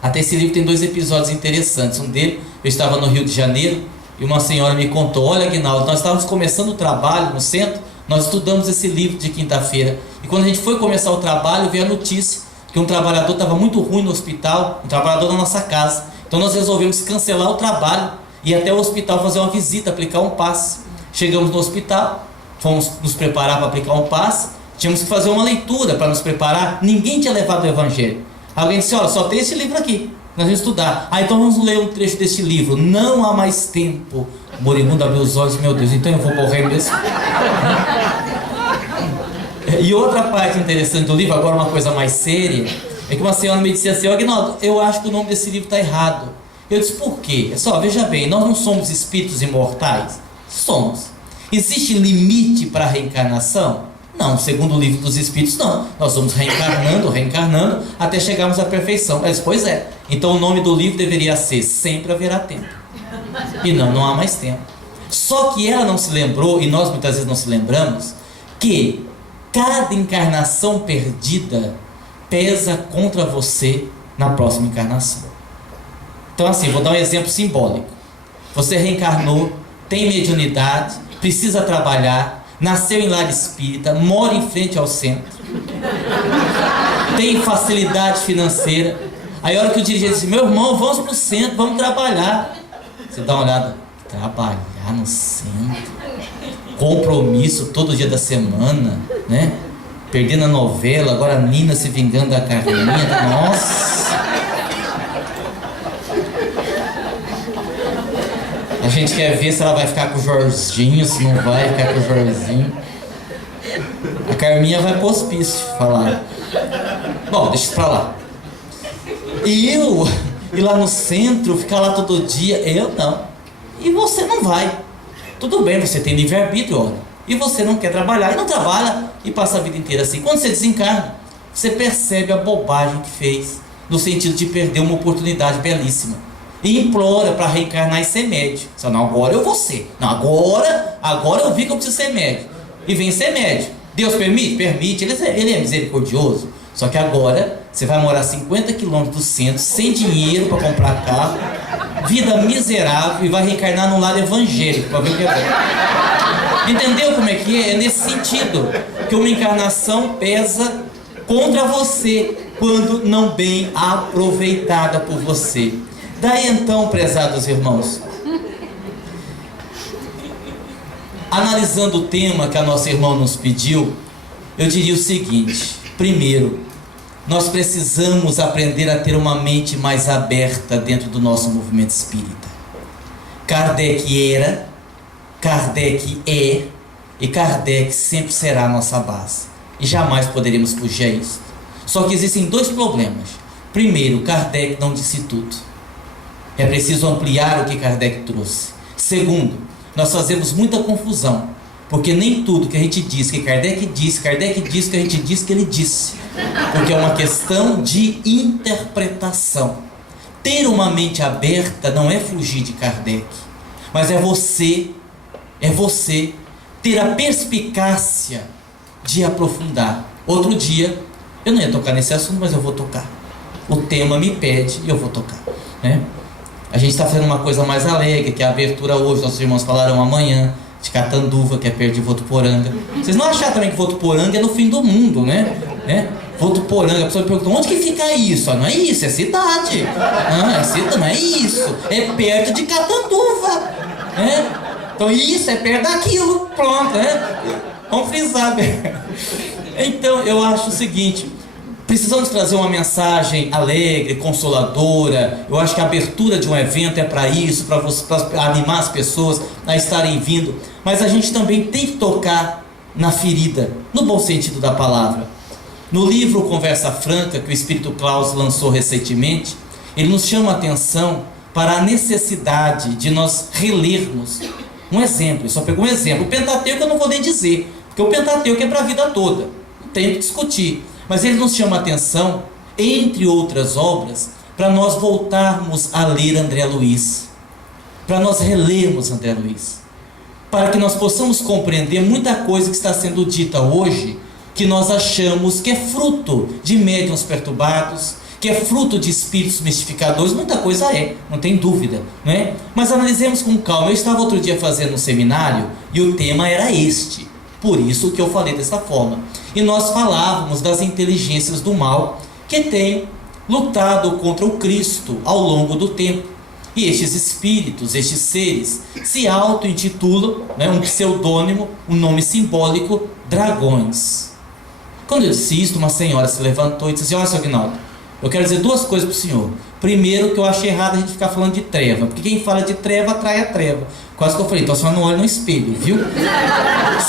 Até esse livro tem 2 episódios interessantes. Um deles, eu estava no Rio de Janeiro e uma senhora me contou: olha, Aguinaldo, nós estávamos começando o trabalho no centro, nós estudamos esse livro de quinta-feira, e quando a gente foi começar o trabalho, veio a notícia que um trabalhador estava muito ruim no hospital, um trabalhador da nossa casa. Então nós resolvemos cancelar o trabalho e ir até o hospital fazer uma visita, aplicar um passe. Chegamos no hospital, fomos nos preparar para aplicar um passe, tínhamos que fazer uma leitura para nos preparar, ninguém tinha levado o evangelho. Alguém disse: olha, só tem esse livro aqui, nós vamos estudar. Então vamos ler um trecho desse livro, Não Há Mais Tempo. O moribundo abriu os olhos: meu Deus, então eu vou morrer mesmo. E outra parte interessante do livro, agora uma coisa mais séria, é que uma senhora me disse assim: Aguinaldo, eu acho que o nome desse livro está errado. Eu disse: por quê? Só, veja bem, nós não somos espíritos imortais? Somos. Existe limite para a reencarnação? Não, segundo o livro dos Espíritos, não. Nós vamos reencarnando, até chegarmos à perfeição. Mas, pois é. Então o nome do livro deveria ser Sempre Haverá Tempo. E não há mais tempo. Só que ela não se lembrou, e nós muitas vezes não se lembramos, que cada encarnação perdida pesa contra você na próxima encarnação. Então assim, vou dar um exemplo simbólico. Você reencarnou, tem mediunidade, precisa trabalhar, nasceu em lar espírita, mora em frente ao centro, tem facilidade financeira. Aí a hora que o dirigente diz: meu irmão, vamos pro centro, vamos trabalhar. Você dá uma olhada: trabalhar no centro? Compromisso todo dia da semana, né? Perdendo a novela, agora a Nina se vingando da Carminha. Nossa! A gente quer ver se ela vai ficar com o Jorginho, se não vai ficar com o Jorginho. A Carminha vai pro hospício falar. Bom, deixa isso pra lá. E eu ir lá no centro, ficar lá todo dia, eu não. E você não vai. Tudo bem, você tem livre-arbítrio, olha. E você não quer trabalhar, e não trabalha, e passa a vida inteira assim. Quando você desencarna, você percebe a bobagem que fez, no sentido de perder uma oportunidade belíssima. E implora para reencarnar e ser médio. Só, não, agora eu vou ser. Não, agora eu vi que eu preciso ser médio. E vem ser médio. Deus permite? Permite. Ele é misericordioso. Só que agora você vai morar 50 quilômetros do centro, sem dinheiro para comprar carro, vida miserável, e vai reencarnar num lar evangélico para ver o que é bom. Entendeu como é que é? É nesse sentido que uma encarnação pesa contra você quando não bem aproveitada por você. Daí então, prezados irmãos, analisando o tema que a nossa irmã nos pediu, eu diria o seguinte: primeiro, nós precisamos aprender a ter uma mente mais aberta dentro do nosso movimento espírita. Kardec era, Kardec é, E Kardec sempre será a nossa base. E jamais poderemos fugir a isso. Só que existem dois problemas. Primeiro, Kardec não disse tudo. É preciso ampliar o que Kardec trouxe. Segundo, nós fazemos muita confusão, porque nem tudo que a gente diz que Kardec disse que a gente diz que ele disse. Porque é uma questão de interpretação. Ter uma mente aberta não é fugir de Kardec, mas é você ter a perspicácia de aprofundar. Outro dia, eu não ia tocar nesse assunto, mas eu vou tocar. O tema me pede e eu vou tocar, né? A gente está fazendo uma coisa mais alegre, que é a abertura hoje, nossos irmãos falaram amanhã, de Catanduva, que é perto de Votuporanga. Vocês não acharam também que Votuporanga é no fim do mundo, né? Votuporanga, a pessoa me pergunta, onde que fica isso? Não é isso, é cidade. Não é isso, é perto de Catanduva, né? Então isso é perto daquilo, pronto, né? Vamos frisar bem. Então eu acho o seguinte, precisamos trazer uma mensagem alegre, consoladora. Eu acho que a abertura de um evento é para isso, para animar as pessoas a estarem vindo. Mas a gente também tem que tocar na ferida, no bom sentido da palavra. No livro Conversa Franca, que o Espírito Klaus lançou recentemente, ele nos chama a atenção para a necessidade de nós relermos. Um exemplo, ele só pegou um exemplo. O Pentateuco eu não vou nem dizer, porque o Pentateuco é para a vida toda, não tem que discutir. Mas ele nos chama a atenção, entre outras obras, para nós voltarmos a ler André Luiz, para nós relermos André Luiz, para que nós possamos compreender muita coisa que está sendo dita hoje, que nós achamos que é fruto de médiuns perturbados, que é fruto de espíritos mistificadores. Muita coisa é, não tem dúvida, não é? Mas analisemos com calma. Eu estava outro dia fazendo um seminário e o tema era este, por isso que eu falei dessa forma. E nós falávamos das inteligências do mal que têm lutado contra o Cristo ao longo do tempo. E estes espíritos, estes seres, se auto-intitulam, né, um pseudônimo, um nome simbólico, dragões. Quando eu disse isso, uma senhora se levantou e disse assim: olha, Sr. Aguinaldo, eu quero dizer duas coisas para o senhor. Primeiro, que eu achei errado a gente ficar falando de treva, porque quem fala de treva atrai a treva. Quase que eu falei, então a senhora não olha no espelho, viu?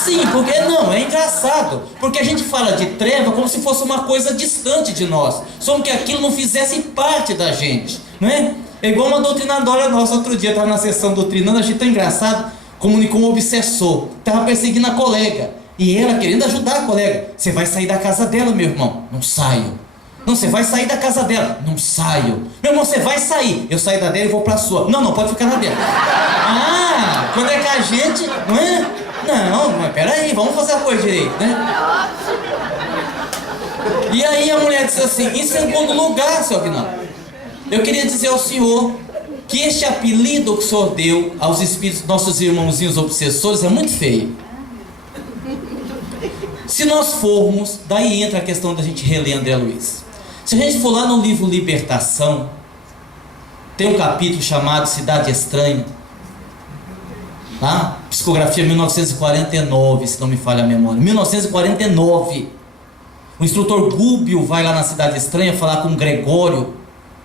Sim, porque não, é engraçado, porque a gente fala de treva como se fosse uma coisa distante de nós, como que aquilo não fizesse parte da gente, não é? É igual uma doutrinadora nossa, outro dia estava na sessão doutrinando, achei tão engraçado, comunicou um obsessor, estava perseguindo a colega, e ela querendo ajudar a colega. Você vai sair da casa dela, meu irmão? Não saio. Não, você vai sair da casa dela. Não saio. Meu irmão, você vai sair. Eu saio da dela e vou pra sua. Não, pode ficar na dela. Ah, quando é que a gente... Não é? Não, mas peraí, vamos fazer a coisa direito, né? E aí a mulher disse assim: em segundo lugar, Sr. Aguinaldo, eu queria dizer ao senhor que este apelido que o senhor deu aos espíritos, nossos irmãozinhos obsessores, é muito feio. Se nós formos, daí entra a questão da gente reler André Luiz. Se a gente for lá no livro Libertação, tem um capítulo chamado Cidade Estranha, tá? Psicografia 1949, se não me falha a memória. 1949. O instrutor Gúbio vai lá na Cidade Estranha falar com Gregório,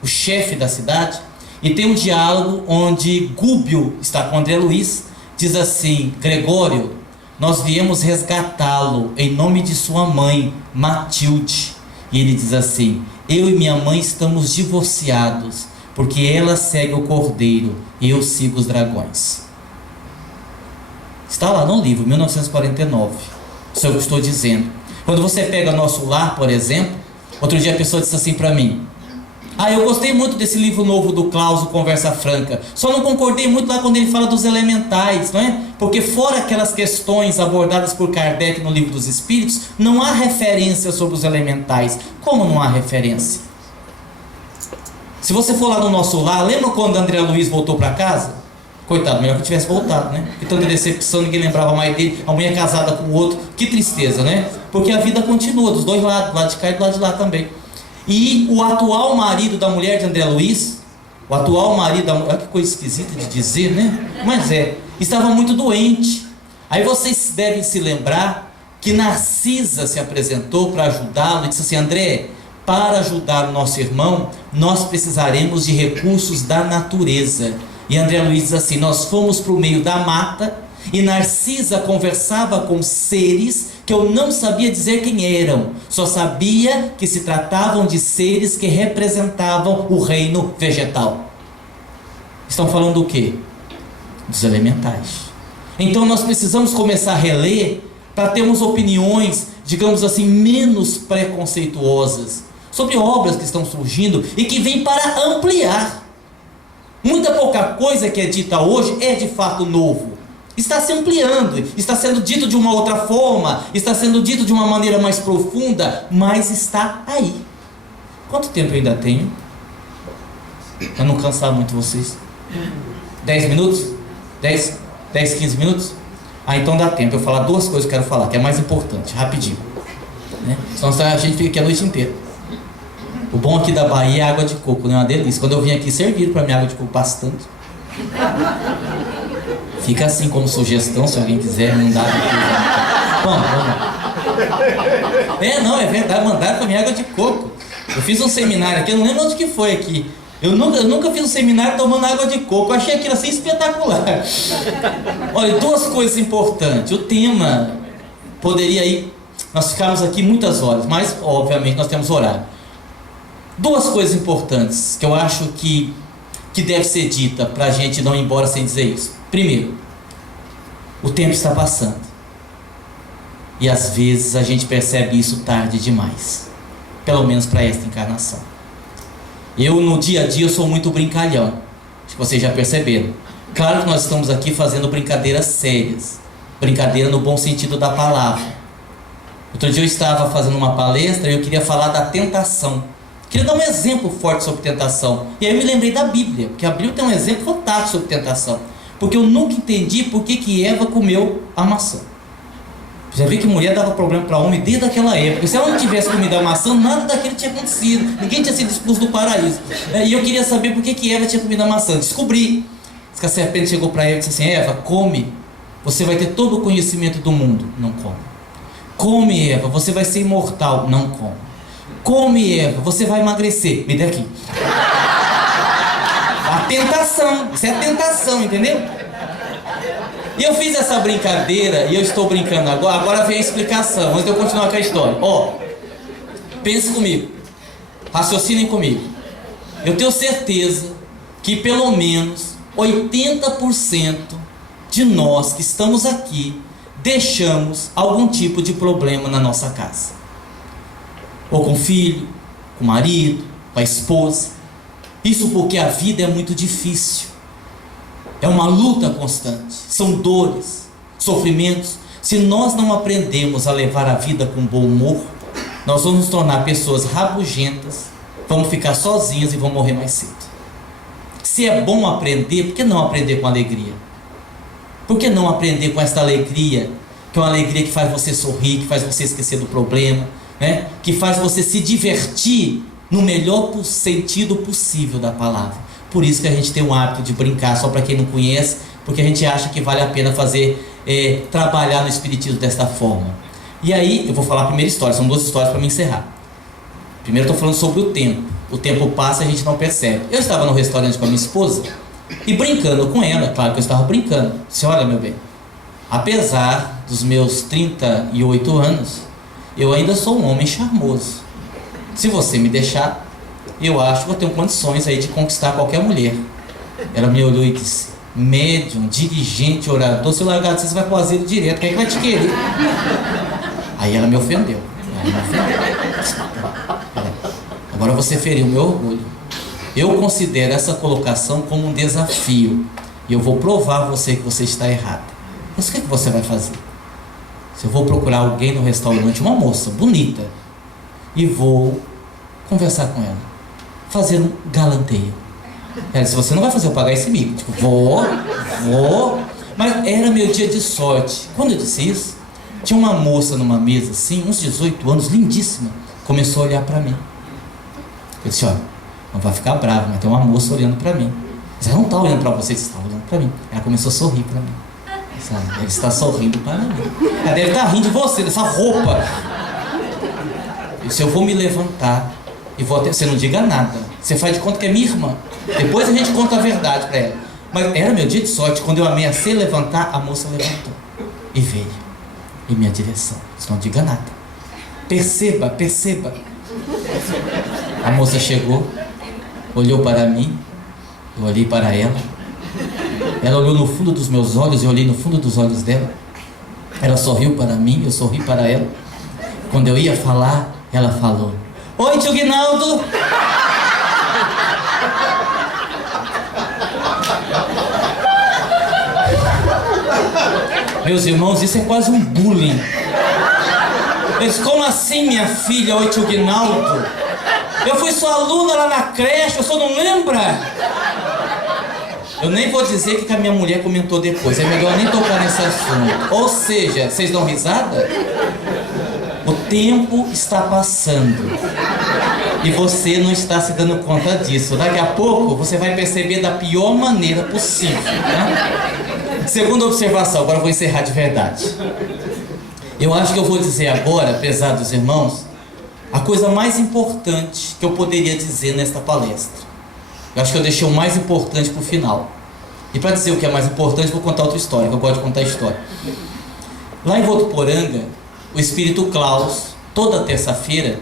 o chefe da cidade, e tem um diálogo onde Gúbio está com André Luiz, diz assim: Gregório, nós viemos resgatá-lo em nome de sua mãe, Matilde. E ele diz assim: eu e minha mãe estamos divorciados, porque ela segue o cordeiro e eu sigo os dragões. Está lá no livro, 1949. Isso é o que eu estou dizendo. Quando você pega Nosso Lar, por exemplo, outro dia a pessoa disse assim para mim: eu gostei muito desse livro novo do Klaus, o Conversa Franca, só não concordei muito lá quando ele fala dos elementais, não é? Porque fora aquelas questões abordadas por Kardec no Livro dos Espíritos, não há referência sobre os elementais. Como não há referência? Se você for lá no Nosso Lar, lembra quando André Luiz voltou para casa? Coitado, melhor que tivesse voltado, né? Que tanta decepção, ninguém lembrava mais dele, a mulher casada com o outro, que tristeza, né? Porque a vida continua dos dois lados, do lado de cá e do lado de lá também. E o atual marido da mulher de André Luiz, o atual marido da mulher, olha que coisa esquisita de dizer, né? Mas estava muito doente. Aí vocês devem se lembrar que Narcisa se apresentou para ajudá-lo e disse assim: André, para ajudar o nosso irmão, nós precisaremos de recursos da natureza. E André Luiz diz assim: nós fomos para o meio da mata E Narcisa conversava com seres que eu não sabia dizer quem eram. Só sabia que se tratavam de seres que representavam o reino vegetal. Estão falando do quê? Dos elementais. Então nós precisamos começar a reler para termos opiniões, digamos assim, menos preconceituosas sobre obras que estão surgindo e que vêm para ampliar. Muita pouca coisa que é dita hoje é de fato novo. Está se ampliando, está sendo dito de uma outra forma, está sendo dito de uma maneira mais profunda, mas está aí. Quanto tempo eu ainda tenho? Para não cansar muito vocês. 10 minutos? 10, 15 minutos? Ah, então dá tempo. Eu falar duas coisas que eu quero falar, que é mais importante, rapidinho, né? Senão a gente fica aqui a noite inteira. O bom aqui da Bahia é água de coco, né? Uma delícia. Quando eu vim aqui, serviram para mim água de coco bastante. Fica assim como sugestão, se alguém quiser mandar. Vamos. Não, é verdade, mandaram para mim água de coco. Eu fiz um seminário aqui, eu não lembro onde que foi aqui. Eu nunca fiz um seminário tomando água de coco. Eu achei aquilo assim espetacular. Olha, duas coisas importantes. O tema poderia ir... Nós ficamos aqui muitas horas, mas obviamente nós temos horário. Duas coisas importantes que eu acho que deve ser dita para a gente não ir embora sem dizer isso. Primeiro, o tempo está passando. E às vezes a gente percebe isso tarde demais. Pelo menos para esta encarnação. Eu no dia a dia eu sou muito brincalhão. Acho que vocês já perceberam. Claro que nós estamos aqui fazendo brincadeiras sérias. Brincadeira no bom sentido da palavra. Outro dia eu estava fazendo uma palestra e eu queria falar da tentação. Queria dar um exemplo forte sobre tentação. E aí eu me lembrei da Bíblia, porque a Bíblia tem um exemplo fantástico sobre tentação. Porque eu nunca entendi por que Eva comeu a maçã. Já vi que mulher dava problema para homem desde aquela época. Se ela não tivesse comido a maçã, nada daquilo tinha acontecido. Ninguém tinha sido expulso do paraíso. E eu queria saber por que Eva tinha comido a maçã. Descobri. Diz que a serpente chegou para Eva e disse assim: Eva, come. Você vai ter todo o conhecimento do mundo. Não come. Come, Eva, você vai ser imortal. Não come. Come, Eva, você vai emagrecer. Me dê aqui. A tentação. Isso é tentação, entendeu? E eu fiz essa brincadeira e eu estou brincando agora. Agora vem a explicação, antes de eu continuar com a história. Pense comigo. Raciocinem comigo. Eu tenho certeza que pelo menos 80% de nós que estamos aqui deixamos algum tipo de problema na nossa casa. Ou com o filho, com o marido, com a esposa. Isso porque a vida é muito difícil. É uma luta constante, são dores, sofrimentos. Se nós não aprendemos a levar a vida com bom humor, nós vamos nos tornar pessoas rabugentas, vamos ficar sozinhas e vamos morrer mais cedo. Se é bom aprender, por que não aprender com alegria? Por que não aprender com esta alegria, que é uma alegria que faz você sorrir, que faz você esquecer do problema, né? Que faz você se divertir no melhor sentido possível da palavra. Por isso que a gente tem o hábito de brincar, só para quem não conhece, porque a gente acha que vale a pena trabalhar no espiritismo desta forma. E aí, eu vou falar a primeira história, são duas histórias para me encerrar. Primeiro eu estou falando sobre o tempo. O tempo passa e a gente não percebe. Eu estava no restaurante com a minha esposa e brincando com ela, claro que eu estava brincando. Disse: olha, meu bem, apesar dos meus 38 anos, eu ainda sou um homem charmoso. Se você me deixar, eu acho que eu tenho condições aí de conquistar qualquer mulher. Ela me olhou e disse: médium, dirigente, orador, se eu largar você vai pro asilo direto, quem é que vai te querer? Aí ela me ofendeu. Agora você feriu o meu orgulho. Eu considero essa colocação como um desafio. E eu vou provar a você que você está errado. Mas o que você vai fazer? Se eu vou procurar alguém no restaurante, uma moça bonita, e vou conversar com ela, fazer um galanteio. Ela disse: você não vai fazer eu pagar esse mico. Tipo, vou. Mas era meu dia de sorte. Quando eu disse isso, tinha uma moça numa mesa assim, uns 18 anos, lindíssima, começou a olhar para mim. Eu disse: olha, não vai ficar brava, mas tem uma moça olhando para mim. Mas ela não está olhando para você, você está olhando para mim. Ela começou a sorrir para mim. Sabe? Ela está sorrindo para mim. Ela deve estar rindo de você, dessa roupa. Eu disse: eu vou me levantar e vou até... Você não diga nada. Você faz de conta que é minha irmã. Depois a gente conta a verdade para ela. Mas era meu dia de sorte. Quando eu ameacei levantar, a moça levantou e veio em minha direção. Não diga nada. Perceba, perceba. A moça chegou, olhou para mim, eu olhei para ela. Ela olhou no fundo dos meus olhos, eu olhei no fundo dos olhos dela. Ela sorriu para mim, eu sorri para ela. Quando eu ia falar, ela falou: oi, tio Guinaldo! Meus irmãos, isso é quase um bullying. Eles, como assim, minha filha? Oi, tio Guinaldo? Eu fui sua aluna lá na creche, o senhor não lembra? Eu nem vou dizer o que a minha mulher comentou depois. É melhor nem tocar nesse assunto. Ou seja, vocês dão risada? O tempo está passando e você não está se dando conta disso. Daqui a pouco você vai perceber da pior maneira possível, né? Segunda observação, agora eu vou encerrar de verdade. Eu acho que eu vou dizer agora, pesados irmãos, a coisa mais importante que eu poderia dizer nesta palestra. Eu acho que eu deixei o mais importante para o final. E para dizer o que é mais importante, vou contar outra história, que eu gosto de contar história. Lá em Votuporanga, o espírito Klaus, toda terça-feira,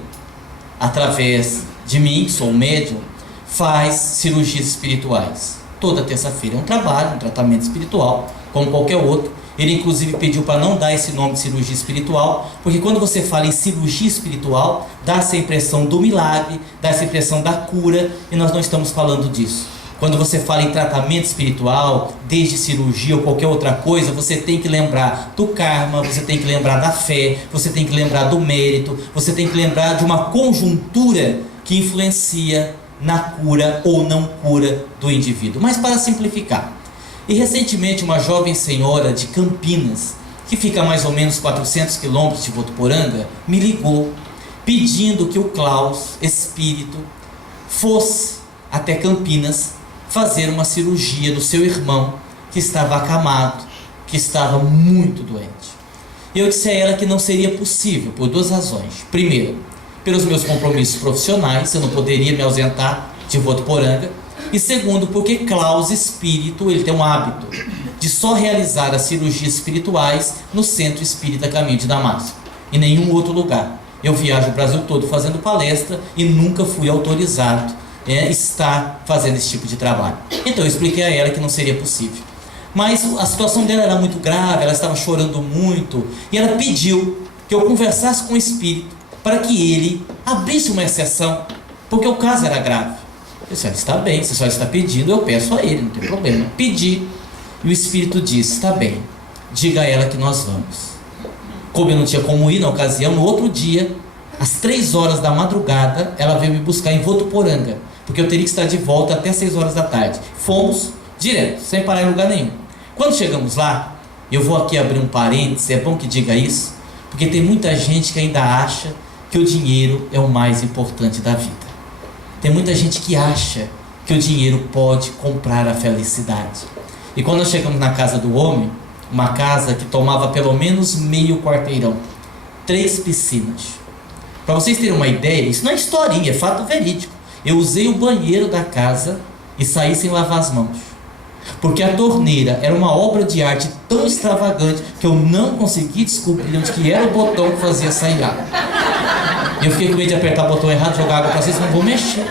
através de mim, que sou um médium, faz cirurgias espirituais. Toda terça-feira é um trabalho, um tratamento espiritual, como qualquer outro. Ele inclusive pediu para não dar esse nome de cirurgia espiritual, porque quando você fala em cirurgia espiritual, dá essa impressão do milagre, dá essa impressão da cura, e nós não estamos falando disso. Quando você fala em tratamento espiritual, desde cirurgia ou qualquer outra coisa, você tem que lembrar do karma, você tem que lembrar da fé, você tem que lembrar do mérito, você tem que lembrar de uma conjuntura que influencia na cura ou não cura do indivíduo. Mas para simplificar, e recentemente uma jovem senhora de Campinas, que fica a mais ou menos 400 quilômetros de Votuporanga, me ligou pedindo que o Klaus, espírito, fosse até Campinas fazer uma cirurgia no seu irmão, que estava acamado, que estava muito doente. Eu disse a ela que não seria possível, por duas razões. Primeiro, pelos meus compromissos profissionais, eu não poderia me ausentar de Votuporanga. E segundo, porque Klaus Espírito, ele tem um hábito de só realizar as cirurgias espirituais no Centro Espírita Caminho de Damasco, em nenhum outro lugar. Eu viajo o Brasil todo fazendo palestra e nunca fui autorizado a estar fazendo esse tipo de trabalho. Então eu expliquei a ela que não seria possível. Mas a situação dela era muito grave, ela estava chorando muito, e ela pediu que eu conversasse com o Espírito para que ele abrisse uma exceção, porque o caso era grave. Eu disse: está bem, se só está pedindo, eu peço a ele, não tem problema. Pedi, e o Espírito disse: está bem, diga a ela que nós vamos. Como eu não tinha como ir na ocasião, no outro dia, às 3 horas da madrugada, ela veio me buscar em Votuporanga, porque eu teria que estar de volta até 6 horas da tarde. Fomos direto, sem parar em lugar nenhum. Quando chegamos lá, eu vou aqui abrir um parênteses, é bom que diga isso, porque tem muita gente que ainda acha que o dinheiro é o mais importante da vida. Tem muita gente que acha que o dinheiro pode comprar a felicidade. E quando nós chegamos na casa do homem, uma casa que tomava pelo menos meio quarteirão, 3 piscinas. Para vocês terem uma ideia, isso não é historinha, é fato verídico. Eu usei o banheiro da casa e saí sem lavar as mãos, porque a torneira era uma obra de arte tão extravagante que eu não consegui descobrir onde que era o botão que fazia sair água. Eu fiquei com medo de apertar o botão errado, jogar água para vocês, não vou mexer.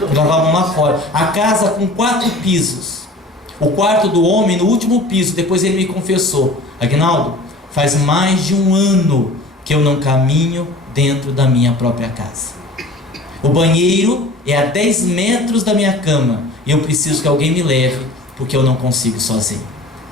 Vou lavar a mão lá fora. A casa com 4 pisos. O quarto do homem no último piso. Depois ele me confessou: Aguinaldo, faz mais de 1 ano que eu não caminho dentro da minha própria casa. O banheiro é a 10 metros da minha cama e eu preciso que alguém me leve, porque eu não consigo sozinho.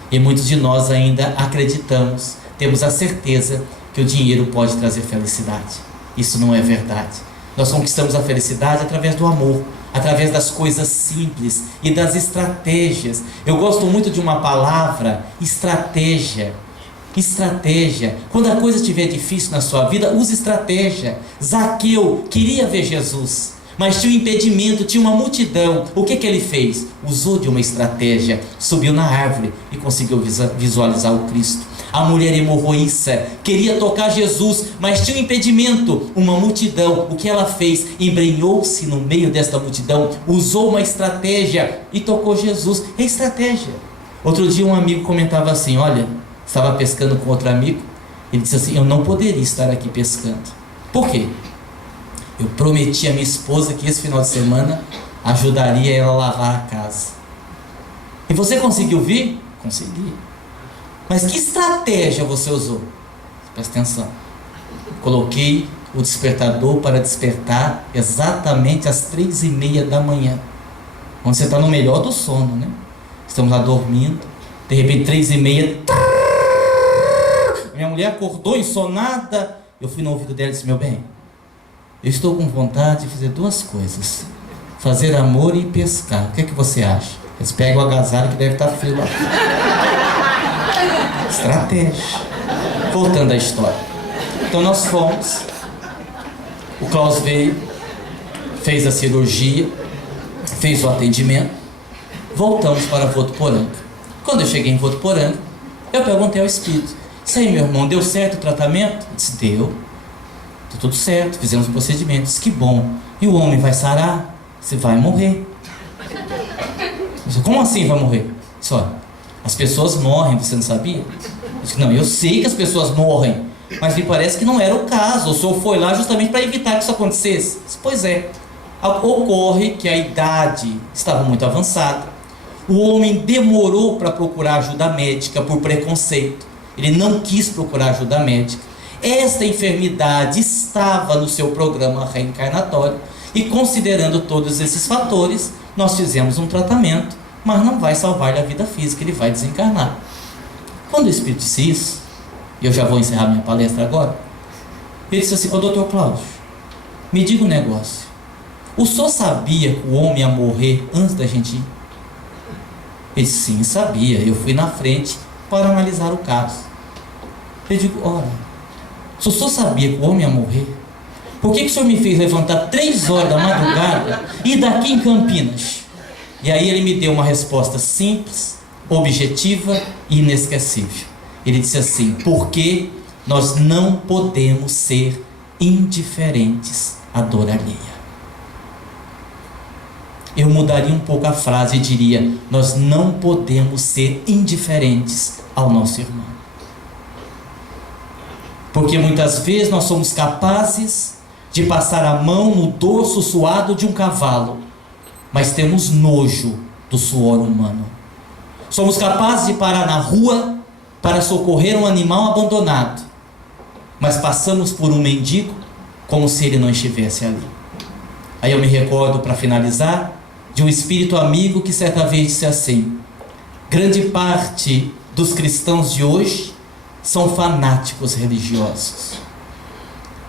E muitos de nós ainda acreditamos, temos a certeza que o dinheiro pode trazer felicidade. Isso não é verdade. Nós conquistamos a felicidade através do amor, através das coisas simples e das estratégias. Eu gosto muito de uma palavra: estratégia. Estratégia. Quando a coisa estiver difícil na sua vida, use estratégia. Zaqueu queria ver Jesus, mas tinha um impedimento, tinha uma multidão. O que ele fez? Usou de uma estratégia, subiu na árvore e conseguiu visualizar o Cristo. A mulher hemorroíça queria tocar Jesus, mas tinha um impedimento, uma multidão. O que ela fez? Embrenhou-se no meio desta multidão, usou uma estratégia e tocou Jesus. É estratégia. Outro dia um amigo comentava assim, olha, estava pescando com outro amigo, ele disse assim, eu não poderia estar aqui pescando. Por quê? Eu prometi à minha esposa que esse final de semana ajudaria ela a lavar a casa. E você conseguiu vir? Consegui. Mas que estratégia você usou? Presta atenção. Coloquei o despertador para despertar exatamente às 3h30 da manhã. Quando você está no melhor do sono, né? Estamos lá dormindo. De repente, 3h30. Minha mulher acordou ensonada. Eu fui no ouvido dela e disse, meu bem, eu estou com vontade de fazer duas coisas. Fazer amor e pescar. O que é que você acha? Eles pegam o agasalho que deve estar frio lá. Estratégia. Voltando à história. Então nós fomos. O Klaus veio, fez a cirurgia, fez o atendimento. Voltamos para Votuporanga. Quando eu cheguei em Votuporanga, eu perguntei ao Espírito, isso aí, meu irmão, deu certo o tratamento? Ele disse, deu tudo certo, fizemos procedimentos, que bom. E o homem vai sarar? Você vai morrer. Eu disse, como assim vai morrer? Só, as pessoas morrem, você não sabia? Eu disse, não, eu sei que as pessoas morrem, mas me parece que não era o caso. O senhor foi lá justamente para evitar que isso acontecesse. Eu disse, pois é, ocorre que a idade estava muito avançada. O homem demorou para procurar ajuda médica por preconceito. Ele não quis procurar ajuda médica. Esta enfermidade estava no seu programa reencarnatório e, considerando todos esses fatores, nós fizemos um tratamento, mas não vai salvar-lhe a vida física, ele vai desencarnar. Quando o Espírito disse isso, e eu já vou encerrar minha palestra agora, ele disse assim, ô doutor Cláudio, me diga um negócio, o senhor sabia que o homem ia morrer antes da gente ir? Ele disse, sim, sabia, eu fui na frente para analisar o caso. Eu digo, ora, se o senhor sabia que o homem ia morrer, por que o senhor me fez levantar 3 horas da madrugada e ir daqui em Campinas? E aí ele me deu uma resposta simples, objetiva e inesquecível. Ele disse assim, porque nós não podemos ser indiferentes à dor alheia. Eu mudaria um pouco a frase e diria, nós não podemos ser indiferentes ao nosso irmão. Porque muitas vezes nós somos capazes de passar a mão no dorso suado de um cavalo, mas temos nojo do suor humano. Somos capazes de parar na rua para socorrer um animal abandonado, mas passamos por um mendigo como se ele não estivesse ali. Aí eu me recordo, para finalizar, de um espírito amigo que certa vez disse assim, grande parte dos cristãos de hoje são fanáticos religiosos.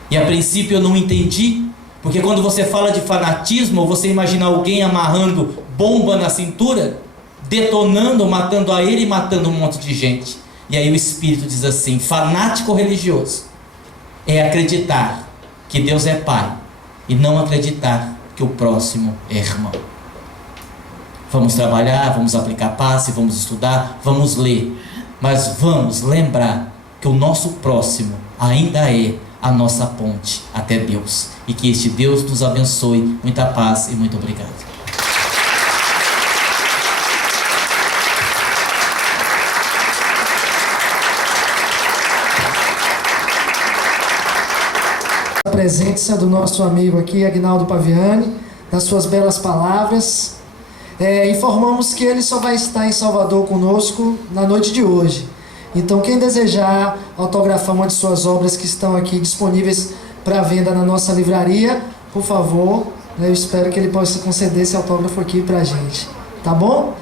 E a princípio eu não entendi, porque quando você fala de fanatismo, você imagina alguém amarrando bomba na cintura, detonando, matando a ele e matando um monte de gente. E aí o Espírito diz assim, fanático religioso é acreditar que Deus é Pai e não acreditar que o próximo é irmão. Vamos trabalhar, vamos aplicar passe, vamos estudar, vamos ler, mas vamos lembrar que o nosso próximo ainda é a nossa ponte até Deus. E que este Deus nos abençoe. Muita paz e muito obrigado. A presença do nosso amigo aqui, Aguinaldo Paviani, das suas belas palavras. Informamos que ele só vai estar em Salvador conosco na noite de hoje. Então, quem desejar autografar uma de suas obras que estão aqui disponíveis para venda na nossa livraria, por favor, eu espero que ele possa conceder esse autógrafo aqui para a gente. Tá bom?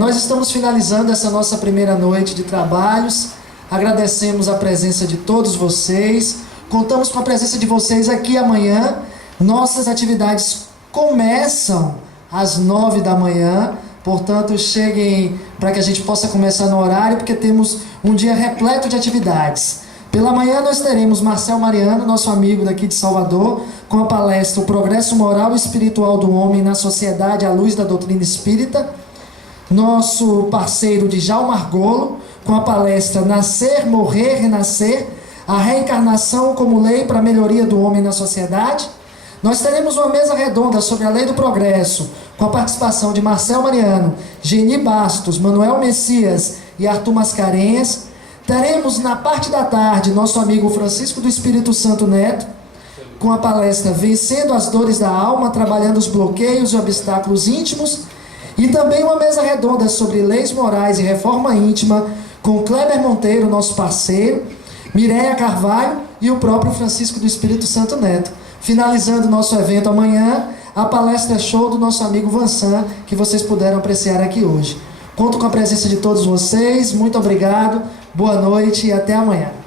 Nós estamos finalizando essa nossa primeira noite de trabalhos. Agradecemos a presença de todos vocês. Contamos com a presença de vocês aqui amanhã. Nossas atividades começam às 9 da manhã. Portanto, cheguem para que a gente possa começar no horário, porque temos um dia repleto de atividades. Pela manhã nós teremos Marcel Mariano, nosso amigo daqui de Salvador, com a palestra O Progresso Moral e Espiritual do Homem na Sociedade à Luz da Doutrina Espírita. Nosso parceiro Djalma Argolo, com a palestra Nascer, Morrer, Renascer, a reencarnação como lei para a melhoria do homem na sociedade. Nós teremos uma mesa redonda sobre a lei do progresso, com a participação de Marcel Mariano, Geni Bastos, Manuel Messias e Arthur Mascarenhas. Teremos na parte da tarde nosso amigo Francisco do Espírito Santo Neto, com a palestra Vencendo as Dores da Alma, trabalhando os bloqueios e obstáculos íntimos. E também uma mesa redonda sobre leis morais e reforma íntima, com Kleber Monteiro, nosso parceiro, Mireia Carvalho e o próprio Francisco do Espírito Santo Neto. Finalizando o nosso evento amanhã, a palestra show do nosso amigo Vansan, que vocês puderam apreciar aqui hoje. Conto com a presença de todos vocês, muito obrigado, boa noite e até amanhã.